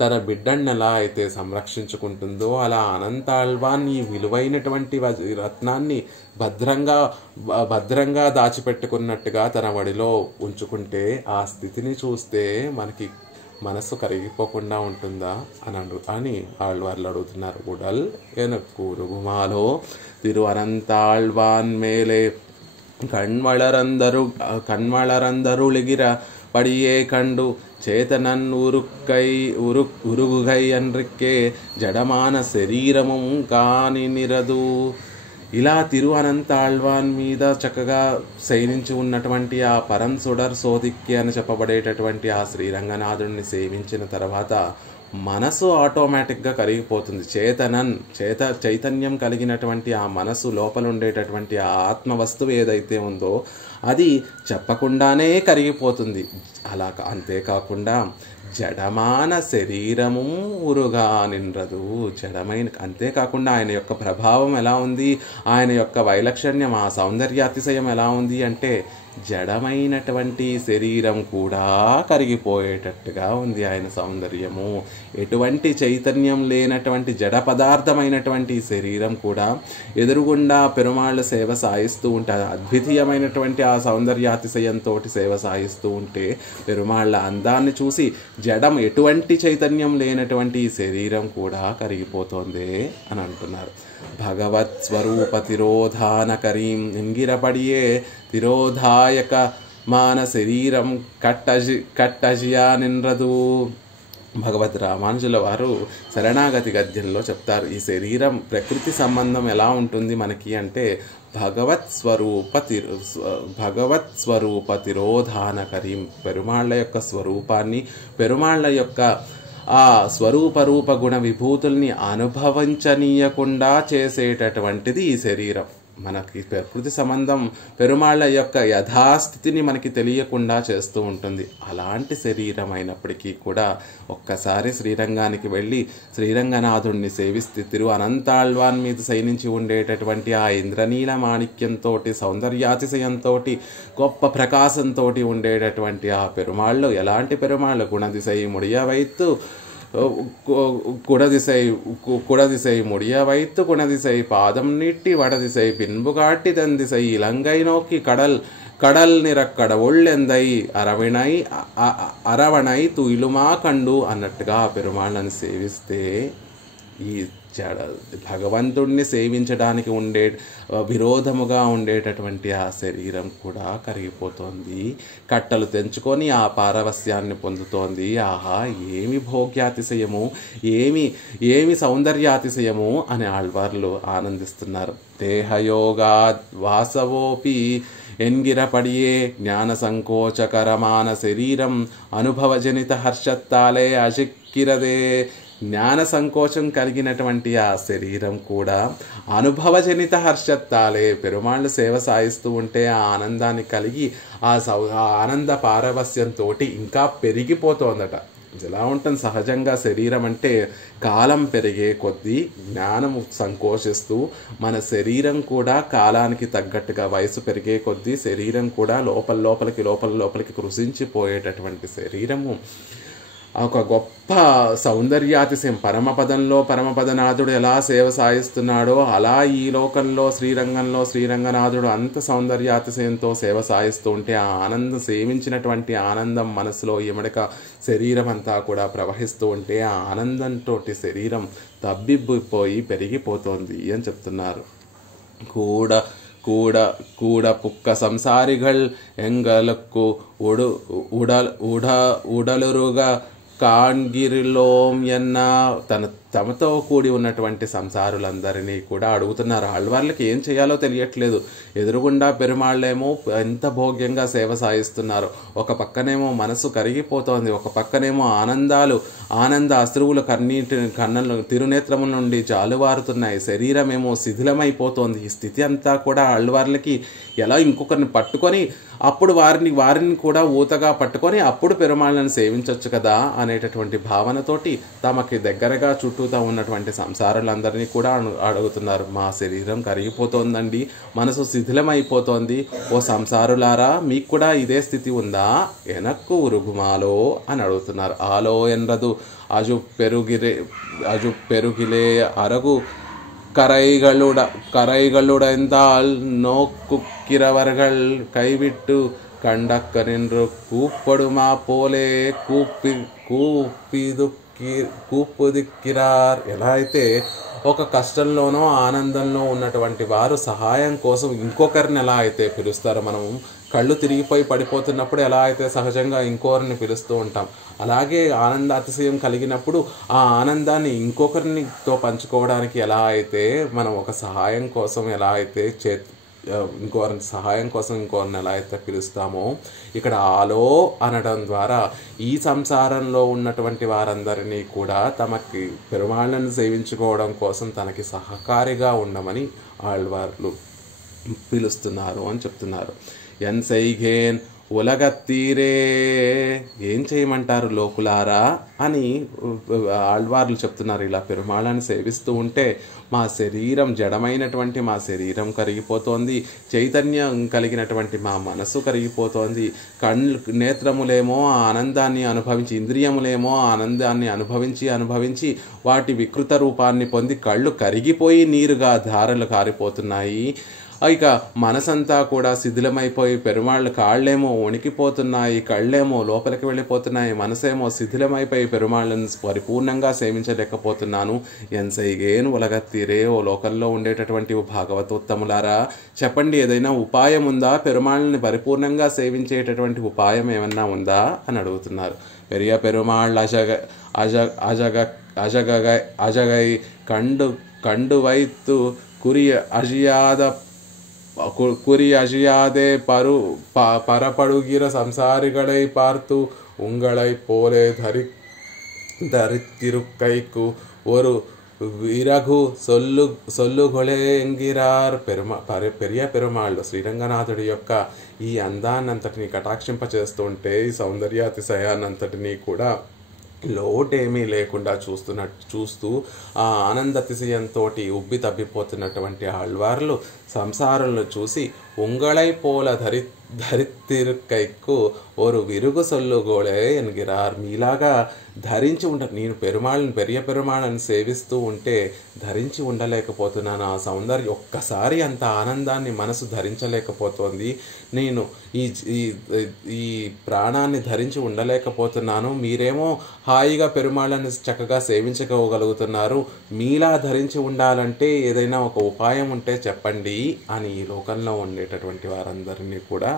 తన బిడ్డను ఎలా అయితే సంరక్షించుకుంటుందో అలా అనంతాళ్వాన్ ఈ విలువైనటువంటి రత్నాన్ని భద్రంగా దాచిపెట్టుకున్నట్టుగా తన వడిలో ఉంచుకుంటే ఆ స్థితిని చూస్తే మనకి మనసు కరిగిపోకుండా ఉంటుందా అని ఆళ్వార్లు అడుగుతున్నారు. ఉడల్ ఎనక్కు ఉరుగుమాలో తిరు అనంతాళ్వాన్ మేలే கண்வளரந்தருளிகிற படியே கண்டு சேதனன் உருகுகை அன்றிக்கே జడమాన శరీరము కాని నిరదు. ఇలా తిరు అనంతాళ్వాన్ మీద చక్కగా శయనించి ఉన్నటువంటి ఆ పరం సుడర్ సోదిక్కి అని చెప్పబడేటటువంటి ఆ శ్రీరంగనాథుడిని సేవించిన తర్వాత మనసు ఆటోమేటిక్గా కరిగిపోతుంది. చైతన్యం కలిగినటువంటి ఆ మనసు లోపల ఉండేటటువంటి ఆ ఆత్మ వస్తువు ఏదైతే ఉందో అది చెప్పకుండానే కరిగిపోతుంది. అంతేకాకుండా జడమాన శరీరము ఉరుగా నిండ్రదు, అంతేకాకుండా ఆయన యొక్క ప్రభావం ఎలా ఉంది, ఆయన యొక్క వైలక్షణ్యం, ఆ సౌందర్యాతిశయం ఎలా ఉంది అంటే జడమైనటువంటి శరీరం కూడా కరిగిపోయేటట్టుగా ఉంది ఆయన సౌందర్యము. ఎటువంటి చైతన్యం లేనటువంటి జడ పదార్థమైనటువంటి శరీరం కూడా ఎదురుగుండా పెరుమాళ్ళ సేవ సాయిస్తూ ఉంటే, అద్వితీయమైనటువంటి ఆ సౌందర్యాతిశయంతో సేవ సాయిస్తూ ఉంటే పెరుమాళ్ళ అందాన్ని చూసి జడం ఎటువంటి చైతన్యం లేనటువంటి ఈ శరీరం కూడా కరిగిపోతోంది అని అంటున్నారు. భగవత్ స్వరూప తిరోధానకరీం ఎంగిరపడియే తిరోధాయక మాన శరీరం కట్టజియా నిన్రదు. భగవద్ రామానుజుల వారు శరణాగతి గద్యంలో చెప్తారు, ఈ శరీరం ప్రకృతి సంబంధం ఎలా ఉంటుంది మనకి అంటే భగవత్ స్వరూప తిరోధానకరీం, పెరుమాళ్ళ యొక్క స్వరూపాన్ని, పెరుమాళ్ళ యొక్క ఆ స్వరూప రూప గుణ విభూతుల్ని అనుభవించనీయకుండా చేసేటటువంటిది ఈ శరీరం. మనకి ప్రకృతి సంబంధం పెరుమాళ్ళ యొక్క యథాస్థితిని మనకి తెలియకుండా చేస్తూ ఉంటుంది. అలాంటి శరీరం అయినప్పటికీ కూడా ఒక్కసారి శ్రీరంగానికి వెళ్ళి శ్రీరంగనాథుణ్ణి సేవిస్తే తిరు అనంతాళ్వాన్ మీద శయనించి ఉండేటటువంటి ఆ ఇంద్రనీల మాణిక్యంతో సౌందర్యాతిశయంతో గొప్ప ప్రకాశంతో ఉండేటటువంటి ఆ పెరుమాళ్ళు ఎలాంటి పెరుమాళ్ళు గుణదిశై ముడియవైత్తు குடதிசை முடிய வைத்து குணதிசை பாதம் நீட்டி வடதிசை பின்பு காட்டி தந்திசை இலங்கை நோக்கி கடல் நிறக்கடவுள் ఎందై అరవణై తుయిలుమా కండు అన్నట్టుగా పెరుమాళ్ళని సేవిస్తే ఈ భగవంతుడిని సేవించడానికి విరోధముగా ఉండేటటువంటి ఆ శరీరం కూడా కరిగిపోతోంది. కట్టలు తెంచుకొని ఆ పారవస్యాన్ని పొందుతోంది. ఆహా, ఏమి భోగ్యాతిశయము, ఏమి సౌందర్యాతిశయము అని ఆళ్వార్లు ఆనందిస్తున్నారు. దేహయోగా వాసవోపి ఎంగిరపడియే జ్ఞాన సంకోచకరమాన శరీరం అనుభవజనిత హర్షత్తాలే అజిక్కిరదే. జ్ఞాన సంకోచం కలిగినటువంటి ఆ శరీరం కూడా అనుభవజనిత హర్షత్తాలే, పెరుమాళ్ళు సేవ సాయిస్తూ ఉంటే ఆ ఆనందాన్ని కలిగి ఆ ఆనంద పారవస్యంతో ఇంకా పెరిగిపోతోందట. ఎలా ఉంటుంది సహజంగా శరీరం అంటే కాలం పెరిగే కొద్దీ జ్ఞానము సంకోచిస్తూ మన శరీరం కూడా కాలానికి తగ్గట్టుగా వయసు పెరిగే కొద్దీ శరీరం కూడా లోపలికి కృషించిపోయేటటువంటి శరీరము ఒక గొప్ప సౌందర్యాతిశయం. పరమపదనాథుడు ఎలా సేవ సాయిస్తున్నాడో అలా ఈ లోకంలో శ్రీరంగనాథుడు అంత సౌందర్యాతిశయంతో సేవ సాయిస్తూ ఉంటే ఆ ఆనందం, సేవించినటువంటి ఆనందం మనసులో ఇమడక శరీరం అంతా కూడా ప్రవహిస్తూ ఉంటే ఆ ఆనందంతో శరీరం తబ్బిబ్బిపోయి పెరిగిపోతోంది అని చెప్తున్నారు. கூட புக்க సంసారిగల్ ఎంగలకు ఉడలురుగా కాన్గిరిలోం ఎన్న తమతో కూడి ఉన్నటువంటి సంసారులందరినీ కూడా అడుగుతున్నారు. ఆళ్వార్లకి ఏం చేయాలో తెలియట్లేదు. ఎదురుగుండా పెరుమాళ్ళేమో ఎంత భోగ్యంగా సేవ సాయిస్తున్నారు. ఒక పక్కనేమో మనసు కరిగిపోతోంది, ఒక పక్కనేమో ఆనంద అశ్రువులు కన్నలు తిరునేత్రముల నుండి జాలువారుతున్నాయి. శరీరమేమో శిథిలమైపోతోంది. ఈ స్థితి అంతా కూడా ఆళ్వార్లకి ఎలా ఇంకొకరిని పట్టుకొని అప్పుడు వారిని కూడా ఊతగా పట్టుకొని అప్పుడు పెరుమాళ్ళని సేవించవచ్చు కదా అనేటటువంటి భావనతోటి తమకి దగ్గరగా చుట్టూతా ఉన్నటువంటి సంసారులందరినీ కూడా అడుగుతున్నారు. మా శరీరం కరిగిపోతోందండి, మనసు శిథిలమైపోతోంది. ఓ సంసారులారా, మీకు కూడా ఇదే స్థితి ఉందా? ఎనక్కు ఉరుగుమాలో అని అడుగుతున్నారు. ఆలో ఎన్రదు అజు పెరుగిలే అరగు கரைகளுடைந்தால் நோக்குக்கிறவர்கள் கைவிட்டு கண்டக்கரின்று கூப்படுமா போலே కూపుదిక్కిరార్. ఎలా అయితే ఒక కష్టంలోనో ఆనందంలో ఉన్నటువంటి వారు సహాయం కోసం ఇంకొకరిని ఎలా అయితే పిలుస్తారో, మనం కళ్ళు తిరిగిపోయి పడిపోతున్నప్పుడు ఎలా అయితే సహజంగా ఇంకొకరిని పిలుస్తూ ఉంటాం, అలాగే ఆనంద అతిశయం కలిగినప్పుడు ఆ ఆనందాన్ని ఇంకొకరినితో పంచుకోవడానికి ఎలా అయితే మనం ఒక సహాయం కోసం ఎలా అయితే ఇంకొకరిని సహాయం కోసం ఇంకొకరిని ఎలా అయితే పిలుస్తామో, ఇక్కడ ఆలో అనడం ద్వారా ఈ సంసారంలో ఉన్నటువంటి వారందరినీ కూడా తమకి పెరుమాళ్ళను సేవించుకోవడం కోసం తనకి సహకారిగా ఉండమని ఆళ్వార్లు పిలుస్తున్నారు అని చెప్తున్నారు. ఎన్ సైగేన్ ఉలగత్తీరే ఏం చేయమంటారు లోకులారా అని ఆళ్వార్లు చెప్తున్నారు. ఇలా పెరుమాళ్ళని సేవిస్తూ ఉంటే మా శరీరం జడమైనటువంటి మా శరీరం కరిగిపోతోంది, చైతన్యం కలిగినటువంటి మా మనసు కరిగిపోతోంది, నేత్రములేమో ఆ ఆనందాన్ని అనుభవించి, ఇంద్రియములేమో ఆ ఆనందాన్ని అనుభవించి వాటి వికృత రూపాన్ని పొంది కళ్ళు కరిగిపోయి నీరుగా ధారలు కారిపోతున్నాయి. ఇక మనసంతా కూడా శిథిలమైపోయి పెరుమాళ్ళు కాళ్ళేమో వణికిపోతున్నాయి, కళ్ళేమో లోపలికి వెళ్ళిపోతున్నాయి, మనసేమో శిథిలమైపోయి పెరుమాళ్ళని పరిపూర్ణంగా సేవించలేకపోతున్నాను. ఎన్సైగేను ఉలగత్తీరే, ఓ లోకంలో ఉండేటటువంటి భాగవతోత్తములారా చెప్పండి, ఏదైనా ఉపాయం ఉందా? పెరుమాళ్ళని పరిపూర్ణంగా సేవించేటటువంటి ఉపాయం ఏమన్నా ఉందా అని అడుగుతున్నారు. పెరియ పెరుమాళ్ళ అజగై కండు వైత్తు குறி அழியாதே பரப்படுகிற சம்சாரிகளை பார்த்து உங்களை போலே தரித்திருக்கைக்கு ஒரு విరగు సొల్లుగొలే ఎంగిరార్. పెరియ పెరుమాళ్ళు శ్రీరంగనాథుడి యొక్క ఈ అందాన్నంతటిని కటాక్షింపచేస్తుంటే, ఈ సౌందర్యాతిశయాన్నంతటినీ కూడా లోటేమీ లేకుండా చూస్తూ ఆ ఆనందతిశయంతో ఉబ్బి తబ్బిపోతున్నటువంటి ఆళ్వార్లు సంసారంలో చూసి ఉంగళై పోల ధరిత్తిరుకైకు ఓరు విరుగు సొల్లుగోళే ఎన్గిరార్. మీలాగా ధరించి నేను పెరియ పెరుమాళ్ళని సేవిస్తూ ఉంటే ధరించి ఉండలేకపోతున్నాను. ఆ సౌందర్యం ఒక్కసారి అంత ఆనందాన్ని మనసు ధరించలేకపోతోంది. నేను ఈ ప్రాణాన్ని ధరించి ఉండలేకపోతున్నాను. మీరేమో హాయిగా పెరుమాళ్ళని చక్కగా సేవించుకోగలుగుతున్నారు. మీలా ధరించి ఉండాలంటే ఏదైనా ఒక ఉపాయం ఉంటే చెప్పండి అని ఈ లోకంలో ఉండేటటువంటి వారందరినీ కూడా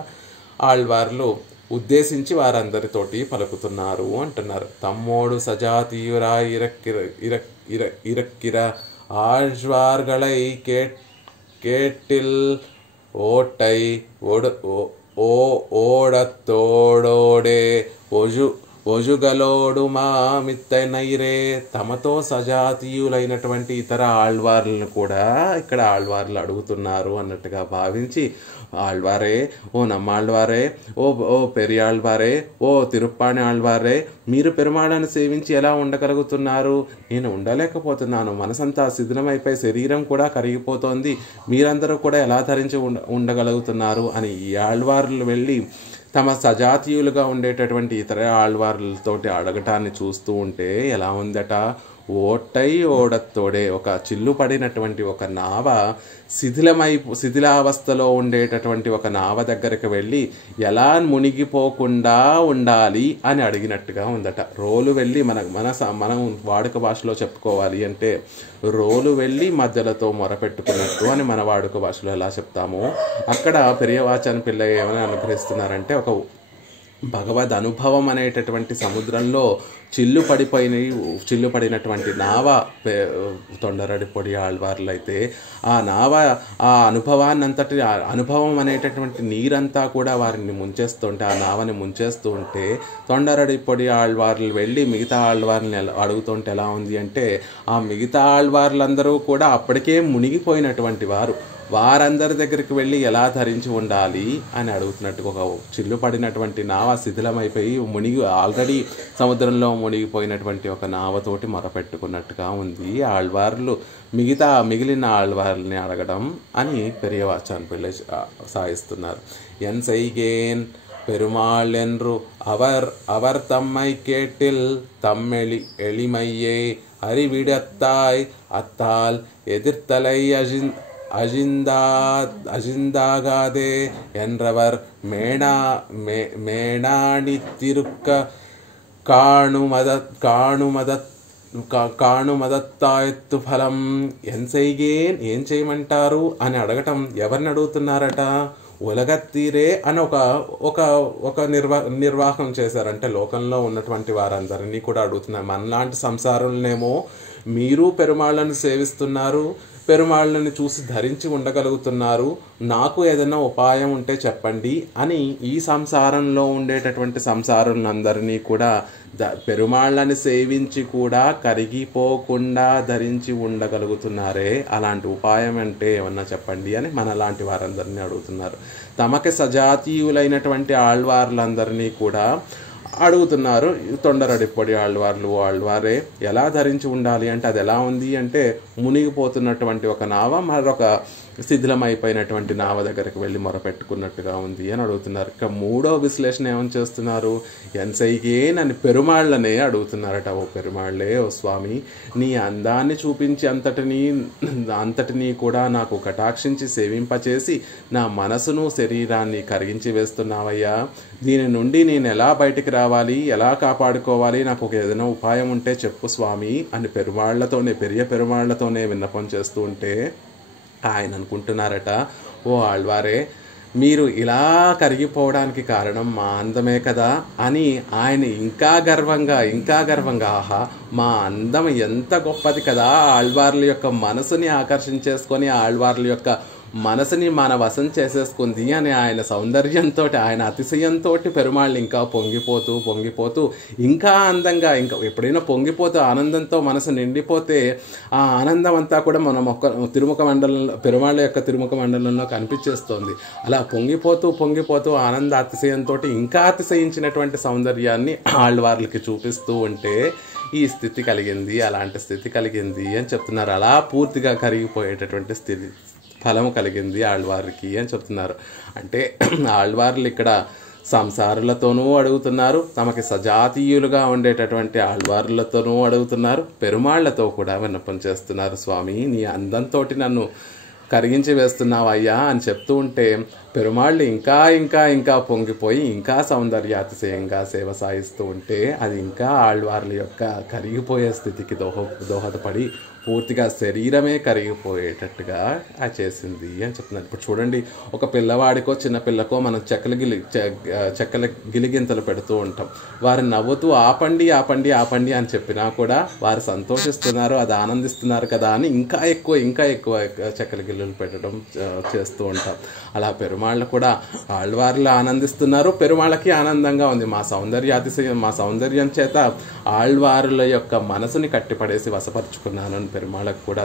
ఆళ్వార్లు ఉద్దేశించి వారందరితోటి పలుకుతున్నారు అంటున్నారు. తమ్మోడు సజాతీయురా ఇరక్కిర ఆళ్వార్களை கேட்டில் ஓட்டை ఓడతోడోడే ఒజుగలోడు మా మిత్తనైరే. తమతో సజాతీయులైనటువంటి ఇతర ఆళ్వార్లను కూడా ఇక్కడ ఆళ్వార్లు అడుగుతున్నారు అన్నట్టుగా భావించి, ఆళ్వారే, ఓ నమ్మాళ్వారే, ఓ పెరియాళ్వారే, ఓ తిరుప్పాణి ఆళ్వారే, మీరు పెరుమాళ్ళని సేవించి ఎలా ఉండగలుగుతున్నారు? నేను ఉండలేకపోతున్నాను. మనసంతా శిథిలమైపోయి శరీరం కూడా కరిగిపోతోంది. మీరందరూ కూడా ఎలా ధరించి ఉండగలుగుతున్నారు అని ఈ ఆళ్వార్లు వెళ్ళి తమ సజాతీయులుగా ఉండేటటువంటి ఇతర ఆళ్వార్లతోటి అడగటాన్ని చూస్తూ ఉంటే ఎలా ఉందట? ఓడతోడే, ఒక చిల్లు పడినటువంటి ఒక నావ శిథిలావస్థలో ఉండేటటువంటి ఒక నావ దగ్గరికి వెళ్ళి ఎలా మునిగిపోకుండా ఉండాలి అని అడిగినట్టుగా ఉందట. రోలు వెళ్ళి మనం వాడుక భాషలో చెప్పుకోవాలి అంటే రోలు వెళ్ళి మధ్యలతో మొరపెట్టుకున్నట్టు అని మన వాడుక భాషలో ఎలా చెప్తామో, అక్కడ పెరియవాచన పిల్ల ఏమని అనుగ్రహిస్తున్నారంటే, ఒక భగవద్ అనుభవం అనేటటువంటి సముద్రంలో చిల్లు పడినటువంటి నావ తొండరడి పొడి ఆళ్వార్లు అయితే ఆ నావ ఆ అనుభవాన్నంతటి అనుభవం అనేటటువంటి నీరంతా కూడా వారిని ముంచేస్తుంటే, ఆ నావని ముంచేస్తూ ఉంటే తొండరడి పొడి ఆళ్వార్లు వెళ్ళి మిగతా ఆళ్వార్ని అడుగుతుంటే ఎలా ఉంది అంటే, ఆ మిగతా ఆళ్వార్లందరూ కూడా అప్పటికే మునిగిపోయినటువంటి వారందరి దగ్గరికి వెళ్ళి ఎలా ధరించి ఉండాలి అని అడుగుతున్నట్టుగా, ఒక చిల్లు పడినటువంటి నావ శిథిలమైపోయి ఆల్రెడీ సముద్రంలో మునిగిపోయినటువంటి ఒక నావతోటి మొరపెట్టుకున్నట్టుగా ఉంది. ఆళ్వార్లు మిగిలిన ఆళ్వార్లని అడగడం అని పెరియవాచాన్ పిళ్ళై సాయిస్తున్నారు. ఎన్ సైగేన్ பெருமாள் என்று அவர் தம்மை கேட்டில் தம்மெளி எளிமையே அறிவிடத்தாய் அத்தால் எதிர்த்தலை அஜிந்தாகாதே என்றவர் மேணாணித்திருக்க కాణుమదత్తాయత్తు ఫలం. ఏం చేయమంటారు అని అడగటం ఎవరిని అడుగుతున్నారట? ఉలగత్తీరే అని ఒక నిర్వాహం చేశారంటే లోకంలో ఉన్నటువంటి వారందరినీ కూడా అడుగుతున్నారు. మనలాంటి సంసారులనేమో మీరు పెరుమాళ్ళను సేవిస్తున్నారు, పెరుమాళ్ళని చూసి ధరించి ఉండగలుగుతున్నారు, నాకు ఏదైనా ఉపాయం ఉంటే చెప్పండి అని ఈ సంసారంలో ఉండేటటువంటి సంసారులందరినీ కూడా పెరుమాళ్ళని సేవించి కూడా కరిగిపోకుండా ధరించి ఉండగలుగుతున్నారే, అలాంటి ఉపాయం అంటే ఏమన్నా చెప్పండి అని మనలాంటి వారందరినీ అడుగుతున్నారు. తమకి సజాతీయులైనటువంటి ఆళ్వార్లందరినీ కూడా అడుగుతున్నారు. తొండరడిప్పొడి ఆళ్వారే ఎలా ధరించి ఉండాలి అంటే అది ఎలా ఉంది అంటే మునిగిపోతున్నటువంటి ఒక నావ మరొక శిథిలమైపోయినటువంటి నావ దగ్గరికి వెళ్ళి మొరపెట్టుకున్నట్టుగా ఉంది అని అడుగుతున్నారు. ఇక మూడో విశ్లేషణ ఏమని చేస్తున్నారు, ఎన్సైకే నన్ను పెరుమాళ్ళనే అడుగుతున్నారట. ఓ పెరుమాళ్ళే, ఓ స్వామి, నీ అందాన్ని చూపించి అంతటినీ కూడా నాకు కటాక్షించి సేవింపచేసి నా మనసును శరీరాన్ని కరిగించి వేస్తున్నావయ్యా. దీని నుండి నేను ఎలా బయటికి రావాలి, ఎలా కాపాడుకోవాలి, నాకు ఏదైనా ఉపాయం ఉంటే చెప్పు స్వామి అని పెరియ పెరుమాళ్లతోనే విన్నపం చేస్తూ ఉంటే ఆయన అనుకుంటున్నారట, ఓ ఆళ్వారే, మీరు ఇలా కరిగిపోవడానికి కారణం మా అందమే కదా అని ఆయన ఇంకా గర్వంగా ఆహా, మా అందం ఎంత గొప్పది కదా, ఆళ్వార్ల యొక్క మనసుని ఆకర్షించేసుకొని ఆళ్వార్ల యొక్క మనసుని మన వశం చేసేసుకుంది అని ఆయన సౌందర్యంతో, ఆయన అతిశయంతో పెరుమాళ్ళు ఇంకా పొంగిపోతూ ఇంకా అందంగా, ఇంకా ఎప్పుడైనా పొంగిపోతూ ఆనందంతో మనసు నిండిపోతే ఆ ఆనందం అంతా కూడా మనం తిరుముఖ మండలంలో, పెరుమాళ్ళ యొక్క తిరుముఖ మండలంలో కనిపించేస్తోంది. అలా పొంగిపోతూ ఆనంద అతిశయంతో ఇంకా అతిశయించినటువంటి సౌందర్యాన్ని ఆళ్వార్లకి చూపిస్తూ ఉంటే ఈ స్థితి కలిగింది, అలాంటి స్థితి కలిగింది అని చెప్తున్నారు. అలా పూర్తిగా కరిగిపోయేటటువంటి స్థితి ఫలము కలిగింది ఆళ్వారికి అని చెప్తున్నారు. అంటే ఆళ్వార్లు ఇక్కడ సంసారులతోనూ అడుగుతున్నారు, తమకి సజాతీయులుగా ఉండేటటువంటి ఆళ్వార్లతోనూ అడుగుతున్నారు, పెరుమాళ్లతో కూడా విన్నపం చేస్తున్నారు. స్వామి, నీ అందంతో నన్ను కరిగించి వేస్తున్నావయ్యా అని చెప్తూ ఉంటే పెరుమాళ్ళు ఇంకా పొంగిపోయి ఇంకా సౌందర్యాతిశయంగా సేవ సాగిస్తూ ఉంటే అది ఇంకా ఆళ్వార్ల యొక్క కరిగిపోయే స్థితికి దోహదపడి పూర్తిగా శరీరమే కరిగిపోయేటట్టుగా చేసింది అని చెప్తున్నారు. ఇప్పుడు చూడండి, ఒక పిల్లవాడికో చిన్న పిల్లకో మనం చెక్కల గిలిగింతలు పెడుతూ ఉంటాం. వారు నవ్వుతూ ఆపండి అని చెప్పినా కూడా వారు సంతోషిస్తున్నారు, అది ఆనందిస్తున్నారు కదా అని ఇంకా ఎక్కువ చెక్కల గిల్లులు పెట్టడం చేస్తూ ఉంటాం. అలా పెరుమాళ్ళు కూడా ఆళ్వార్లు ఆనందిస్తున్నారు, పెరుమాళ్ళకి ఆనందంగా ఉంది. మా సౌందర్యం చేత ఆళ్వారుల యొక్క మనసుని కట్టిపడేసి వశపరుచుకున్నాను. పెరుమాళ్ళకు కూడా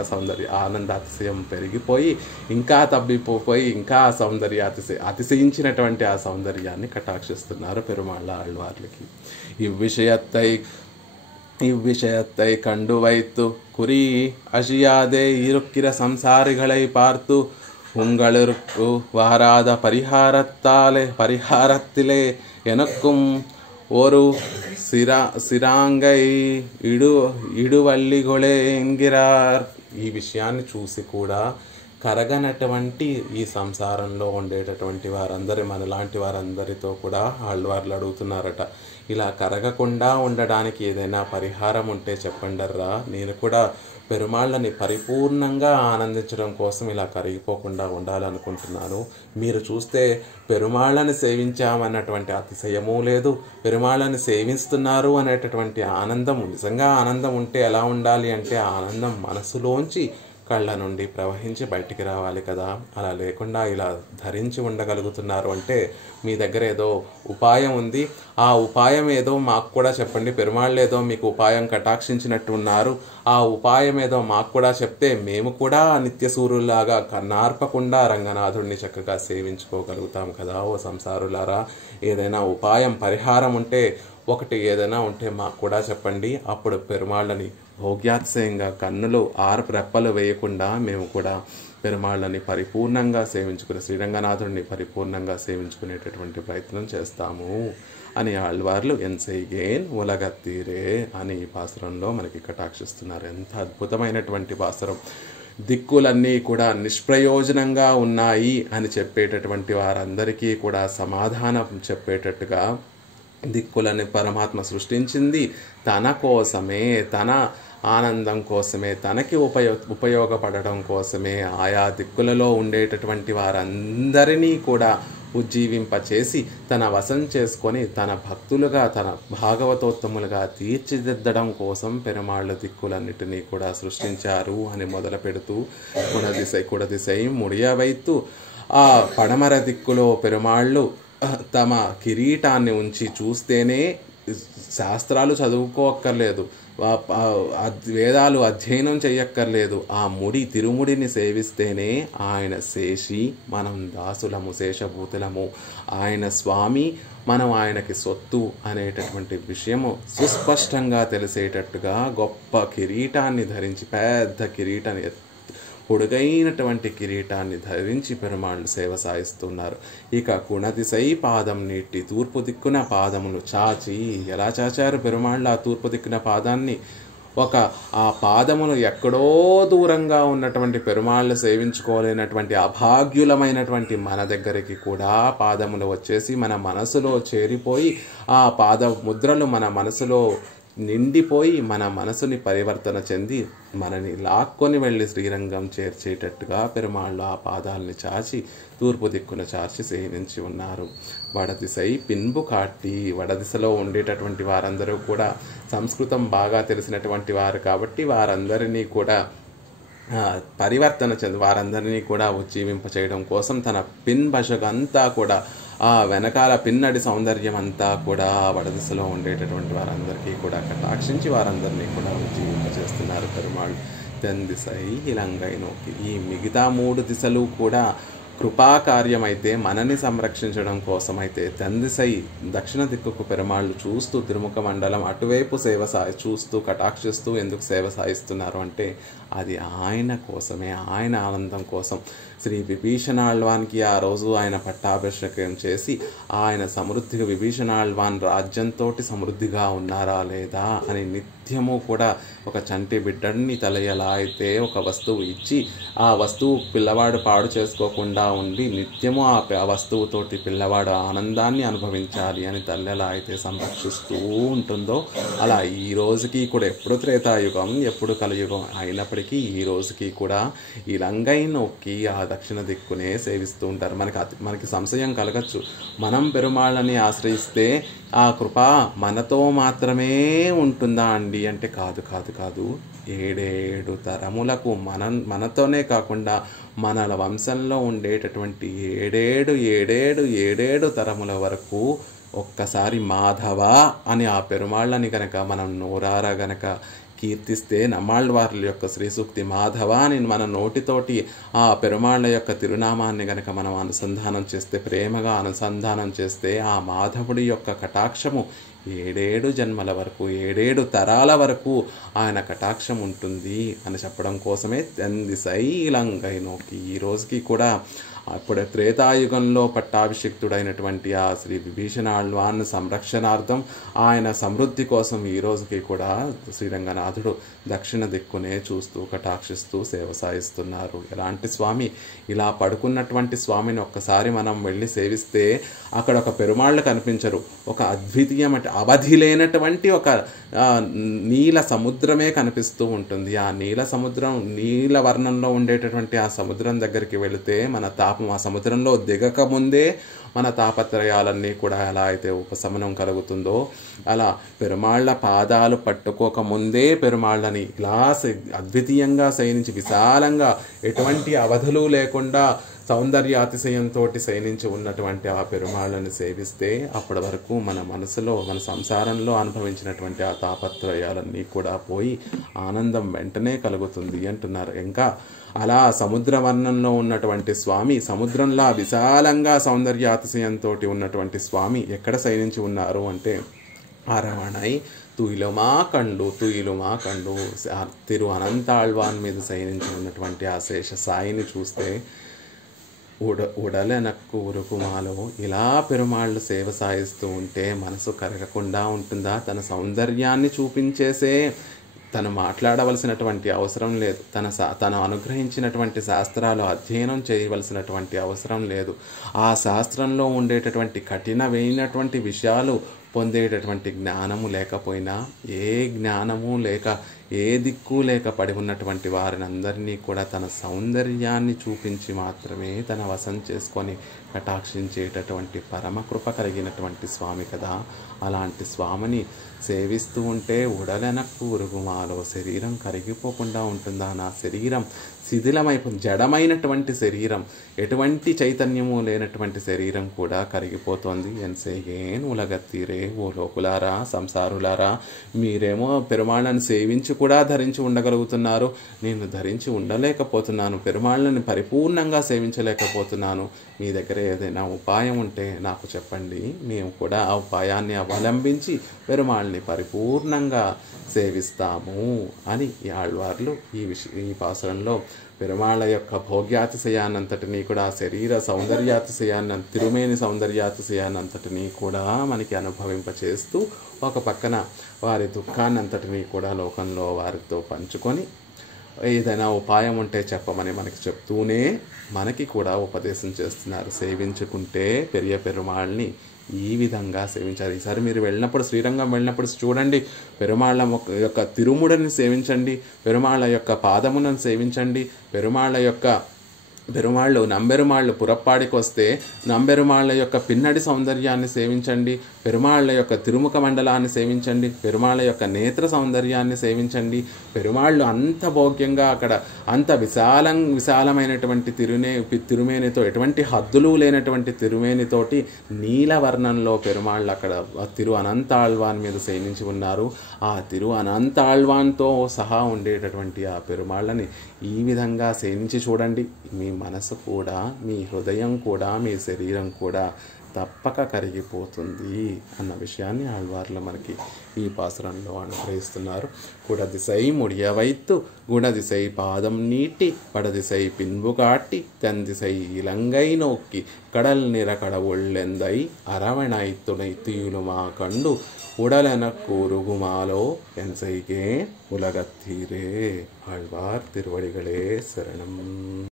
ఆనందాతిశయం పెరిగిపోయి ఇంకా తబ్బిపోయి ఇంకా అతిశయించినటువంటి ఆ సౌందర్యాన్ని కటాక్షిస్తున్నారు పెరుమాళ్ళ ఆళ్వార్లకి. இவ்விஷயத்தை கண்டு வைத்து குறி அழியாதே இருக்கிற சம்சாரிகளை பார்த்து உங்களுக்கு வாராத பரிகாரத்திலே எனக்கும் ஒரு సిరాంగై ఇడువల్లిగొళే ఎంగిరార్. ఈ విషయాన్ని చూసి కూడా కరగనటువంటి ఈ సంసారంలో ఉండేటటువంటి వారందరి, మనలాంటి వారందరితో కూడా ఆళ్వార్లు అడుగుతున్నారట, ఇలా కరగకుండా ఉండడానికి ఏదైనా పరిహారం ఉంటే చెప్పండర్రా, నేను కూడా పెరుమాళ్ళని పరిపూర్ణంగా ఆనందించడం కోసం ఇలా కరిగిపోకుండా ఉండాలనుకుంటున్నాను. మీరు చూస్తే పెరుమాళ్ళని సేవించామన్నటువంటి అతిశయమూ లేదు, పెరుమాళ్ళని సేవిస్తున్నారు అనేటటువంటి ఆనందం, నిజంగా ఆనందం ఉంటే ఎలా ఉండాలి అంటే ఆనందం మనసులోంచి కళ్ళ నుండి ప్రవహించి బయటికి రావాలి కదా. అలా లేకుండా ఇలా ధరించి ఉండగలుగుతున్నారు అంటే మీ దగ్గర ఏదో ఉపాయం ఉంది, ఆ ఉపాయం ఏదో మాకు కూడా చెప్పండి. పెరుమాళ్ళు ఏదో మీకు ఉపాయం కటాక్షించినట్టు ఉన్నారు, ఆ ఉపాయం ఏదో మాకు కూడా చెప్తే మేము కూడా నిత్యసూరులాగా కన్నార్పకుండా రంగనాథుడిని చక్కగా సేవించుకోగలుగుతాం కదా. ఓ సంసారులారా, ఏదైనా ఉపాయం, పరిహారం ఉంటే ఒకటి ఏదైనా ఉంటే మాకు కూడా చెప్పండి. అప్పుడు పెరుమాళ్ళని భోగ్యాతిశయంగా కన్నులు రెప్పలు వేయకుండా మేము కూడా పెరుమాళ్ళని పరిపూర్ణంగా శ్రీరంగనాథుడిని పరిపూర్ణంగా సేవించుకునేటటువంటి ప్రయత్నం చేస్తాము అని ఆళ్వార్లు ఎన్సైగేన్ ఉలగత్తీరే అని ఈ పాసురంలో మనకి కటాక్షిస్తున్నారు. ఎంత అద్భుతమైనటువంటి పాసురం. దిక్కులన్నీ కూడా నిష్ప్రయోజనంగా ఉన్నాయి అని చెప్పేటటువంటి వారందరికీ కూడా సమాధానం చెప్పేటట్టుగా దిక్కులని పరమాత్మ సృష్టించింది తన కోసమే, తన ఆనందం కోసమే, తనకి ఉపయోగపడడం కోసమే. ఆయా దిక్కులలో ఉండేటటువంటి వారందరినీ కూడా ఉజ్జీవింపచేసి తన వశం చేసుకొని తన భక్తులుగా తన భాగవతోత్తములుగా తీర్చిదిద్దడం కోసం పెరుమాళ్ళ దిక్కులన్నిటినీ కూడా సృష్టించారు అని మొదలు పెడుతూ కుడదిశై ముడియవైతు ఆ పడమర దిక్కులో పెరుమాళ్ళు తమ కిరీటాన్ని ఉంచి చూస్తేనే శాస్త్రాలు చదువుకోక్కర్లేదు, వేదాలు అధ్యయనం చెయ్యక్కర్లేదు, ఆ తిరుముడిని సేవిస్తేనే ఆయన శేషి, మనం దాసులము, శేషభూతులము, ఆయన స్వామి, మనం ఆయనకి సొత్తు అనేటటువంటి విషయము సుస్పష్టంగా తెలిసేటట్టుగా గొప్ప కిరీటాన్ని ధరించి, పెద్ద కిరీటాన్ని, పొడుగైనటువంటి కిరీటాన్ని ధరించి పెరుమాళ్ళు సేవ సాయిస్తున్నారు. ఇక కుణదిశై పాదం నీటి తూర్పు దిక్కున పాదములు చాచి, ఎలా చాచారు పెరుమాళ్ళు ఆ తూర్పు దిక్కున పాదాన్ని? ఆ పాదములు ఎక్కడో దూరంగా ఉన్నటువంటి పెరుమాళ్ళు సేవించుకోలేనటువంటి అభాగ్యులమైనటువంటి మన దగ్గరికి కూడా పాదములు వచ్చేసి మన మనసులో చేరిపోయి ఆ పాద ముద్రలు మన మనసులో నిండిపోయి మన మనసుని పరివర్తన చెంది మనని లాక్కొని వెళ్ళి శ్రీరంగం చేర్చేటట్టుగా పెరుమాళ్ళు ఆ పాదాలని చాచి తూర్పు దిక్కున చాచి సేవించి ఉన్నారు. వడదిశై పిన్బు కాట్టి, వడదిశలో ఉండేటటువంటి వారందరూ కూడా సంస్కృతం బాగా తెలిసినటువంటి వారు కాబట్టి వారందరినీ కూడా పరివర్తన చెంది వారందరినీ కూడా ఉజ్జీవింప చేయడం కోసం తన పిన్ భషగంతా కూడా ఆ వెనకాల పిన్నడి సౌందర్యం అంతా కూడా వడదిశలో ఉండేటటువంటి వారందరికీ కూడా కటాక్షించి వారందరినీ కూడా ఉజ్జీవింపచేస్తున్నారు పెరుమాళ్ళు. తెందిశై ఇలంగై నోకి, ఈ మిగతా 3 దిశలు కూడా కృపాకార్యమైతే మనని సంరక్షించడం కోసమైతే తెందిశై దక్షిణ దిక్కుకు పెరుమాళ్ళు చూస్తూ తిరుముఖ మండలం అటువైపు చూస్తూ కటాక్షిస్తూ ఎందుకు సేవ సాయిస్తున్నారు అంటే అది ఆయన కోసమే, ఆయన ఆనందం కోసం. శ్రీ విభీషణాళ్వాన్కి ఆ రోజు ఆయన పట్టాభిషేకం చేసి ఆయన సమృద్ధిగా విభీషణాళ్వాన్ రాజ్యంతో సమృద్ధిగా ఉన్నారా లేదా అని నిత్యము కూడా ఒక చంటి బిడ్డని ఎలా అయితే ఒక వస్తువు ఇచ్చి ఆ వస్తువు పిల్లవాడు పాడు చేసుకోకుండా ఉండి నిత్యము ఆ వస్తువుతోటి పిల్లవాడు ఆనందాన్ని అనుభవించాలి అని తల్లి ఎలా అయితే సంరక్షిస్తూ ఉంటుందో అలా ఈ రోజుకి కూడా, ఎప్పుడు త్రేతాయుగం ఎప్పుడు కలియుగం అయినప్పటికీ ఈ రోజుకి కూడా ఈ లంగై నొక్కి ఆ దక్షిణ దిక్కునే సేవిస్తూ ఉంటారు. మనకి సంశయం కలగచ్చు, మనం పెరుమాళ్ళని ఆశ్రయిస్తే ఆ కృప మనతో మాత్రమే ఉంటుందా అండి అంటే కాదు కాదు కాదు 7 తరములకు మనతోనే కాకుండా మన వంశంలో ఉండేటటువంటి 7 తరముల వరకు ఒక్కసారి మాధవ అని ఆ పెరుమాళ్ళని గనక మనం నోరారా గనక కీర్తిస్తే, నమ్మాళ్ళవార్ల యొక్క శ్రీసూక్తి మాధవ అని మన నోటితోటి ఆ పెరుమాళ్ళ యొక్క తిరునామాన్ని గనక మనం అనుసంధానం చేస్తే, ప్రేమగా అనుసంధానం చేస్తే ఆ మాధవుడి యొక్క కటాక్షము 7 జన్మల వరకు 7 తరాల వరకు ఆయన కటాక్షం ఉంటుంది అని చెప్పడం కోసమే తెందిశై ఇలంగై నోకి. ఈ రోజుకి కూడా అప్పుడు త్రేతాయుగంలో పట్టాభిషిక్తుడైనటువంటి ఆ శ్రీ విభీషణాళ్వాన్ సంరక్షణార్థం ఆయన సమృద్ధి కోసం ఈ రోజుకి కూడా శ్రీరంగనాథుడు దక్షిణ దిక్కునే చూస్తూ కటాక్షిస్తూ సేవ సాయిస్తున్నారు. ఎలాంటి స్వామి? ఇలా పడుకున్నటువంటి స్వామిని ఒక్కసారి మనం వెళ్ళి సేవిస్తే అక్కడ ఒక పెరుమాళ్ళు కనిపించరు, ఒక అద్వితీయమైన అవధి లేనటువంటి ఒక నీల సముద్రమే కనిపిస్తూ ఉంటుంది. ఆ నీల సముద్రం, నీల వర్ణంలో ఉండేటటువంటి ఆ సముద్రం దగ్గరికి వెళితే మన తాపం, ఆ సముద్రంలో దిగక ముందే మన తాపత్రయాలన్నీ కూడా ఎలా అయితే ఉపశమనం కలుగుతుందో అలా పెరుమాళ్ళ పాదాలు పట్టుకోకముందే పెరుమాళ్ళని ఇలా అద్వితీయంగా శయనించి విశాలంగా ఎటువంటి అవధులు లేకుండా సౌందర్యాతిశయంతో శయనించి ఉన్నటువంటి ఆ పెరుమాళ్ళని సేవిస్తే అప్పటి వరకు మన మనసులో, మన సంసారంలో అనుభవించినటువంటి ఆ తాపత్రయాలన్నీ కూడా పోయి ఆనందం వెంటనే కలుగుతుంది అంటున్నారు. ఇంకా అలా సముద్ర వర్ణంలో ఉన్నటువంటి స్వామి, సముద్రంలా విశాలంగా సౌందర్యాతిశయంతో ఉన్నటువంటి స్వామి ఎక్కడ శయనించి ఉన్నారు అంటే అరవణై తుయిలుమా కండు తిరు అనంతాళ్వాన్ మీద శయనించి ఉన్నటువంటి ఆ శేష సాయిని చూస్తే ఉడలెనక్కు ఉరుకుమాలో ఇలా పెరుమాళ్ళు సేవ సాయిస్తూ ఉంటే మనసు కరగకుండా ఉంటుందా? తన సౌందర్యాన్ని చూపించేసే తను మాట్లాడవలసినటువంటి అవసరం లేదు, తను అనుగ్రహించినటువంటి శాస్త్రాలు అధ్యయనం చేయవలసినటువంటి అవసరం లేదు. ఆ శాస్త్రంలో ఉండేటటువంటి కఠినమైనటువంటి విషయాలు పొందేటటువంటి జ్ఞానము లేకపోయినా, ఏ జ్ఞానము లేక ఏ దిక్కు లేక పడి ఉన్నటువంటి వారిని అందరినీ కూడా తన సౌందర్యాన్ని చూపించి మాత్రమే తన వశం చేసుకొని కటాక్షించేటటువంటి పరమకృప కలిగినటువంటి స్వామి కదా. అలాంటి స్వామిని సేవిస్తూ ఉంటే ఉడలెనక్కు ఉరుగుమాలో శరీరం కరిగిపోకుండా ఉంటుందా? నా శరీరం శిథిలమైపోతుంది. జడమైనటువంటి శరీరం, ఎటువంటి చైతన్యము లేనటువంటి శరీరం కూడా కరిగిపోతుంది. ఎన్సేగేన్ ఉలగత్తీరే ఓ లోకులారా, సంసారులారా, మీరేమో పెరుమాళ్ళను సేవించి కూడా ధరించి ఉండగలుగుతున్నారు. నేను ధరించి ఉండలేకపోతున్నాను, పెరుమాళ్ళని పరిపూర్ణంగా సేవించలేకపోతున్నాను. మీ దగ్గర ఏదైనా ఉపాయం ఉంటే నాకు చెప్పండి, మేము కూడా ఆ ఉపాయాన్ని అవలంబించి పెరుమాళ్ళని పరిపూర్ణంగా సేవిస్తాము అని ఈ ఆళ్వార్లు ఈ పాసురంలో పెరుమాళ్ళ యొక్క భోగ్యాతిశయాన్నంతటినీ కూడా, శరీర సౌందర్యాతిశయాన్ని, తిరుమేని సౌందర్యాతిశయాన్నంతటినీ కూడా మనకి అనుభవింపచేస్తూ ఒక పక్కన వారి దుఃఖాన్నంతటినీ కూడా లోకంలో వారితో పంచుకొని ఏదైనా ఉపాయం ఉంటే చెప్పమని మనకి చెప్తూనే మనకి కూడా ఉపదేశం చేస్తున్నారు. సేవించుకుంటే పెరియ పెరుమాళ్ళని ఈ విధంగా సేవించాలి. ఈసారి మీరు వెళ్ళినప్పుడు, శ్రీరంగం వెళ్ళినప్పుడు చూడండి, పెరుమాళ్ళ యొక్క తిరుముడిని సేవించండి, పెరుమాళ్ళ యొక్క పాదములను సేవించండి, పెరుమాళ్ళు నంబెరుమాళ్ళు పురప్పాడికి వస్తే నంబెరుమాళ్ళ యొక్క పిన్నడి సౌందర్యాన్ని సేవించండి, పెరుమాళ్ళ యొక్క తిరుముఖ మండలాన్ని సేవించండి, పెరుమాళ్ళ యొక్క నేత్ర సౌందర్యాన్ని సేవించండి. పెరుమాళ్ళు అంత భోగ్యంగా అక్కడ అంత విశాలమైనటువంటి తిరుమేనితో, ఎటువంటి హద్దులు లేనటువంటి తిరుమేనితోటి నీలవర్ణంలో పెరుమాళ్ళు అక్కడ తిరు అనంతాళ్వాన్ మీద శయనించి ఉన్నారు. ఆ తిరు అనంతాళ్వాన్తో సహా ఉండేటటువంటి ఆ పెరుమాళ్ళని ఈ విధంగా శయనించి చూడండి. మీ మనసు కూడా, మీ హృదయం కూడా, మీ శరీరం కూడా తప్పక కరిగిపోతుంది అన్న విషయాన్ని ఆళ్వార్లు మనకి ఈ పాసురంలో అనుగ్రహిస్తున్నారు. కుడదిశై ముడియ వైత్తు గుణదిశై పాదం నీటి పడదిశై పిన్బు కాట్టి తెందిశై ఇలంగై నోక్కి கடல் நிறகட ஒள்ளெந்தை அரவணை துணை தீயுலுமா கண்டு உடலெனக்கு உருகுமாலோ என் செய்கே உலகத்தீரே. ஆழ்வார் திருவடிகளே சரணம்.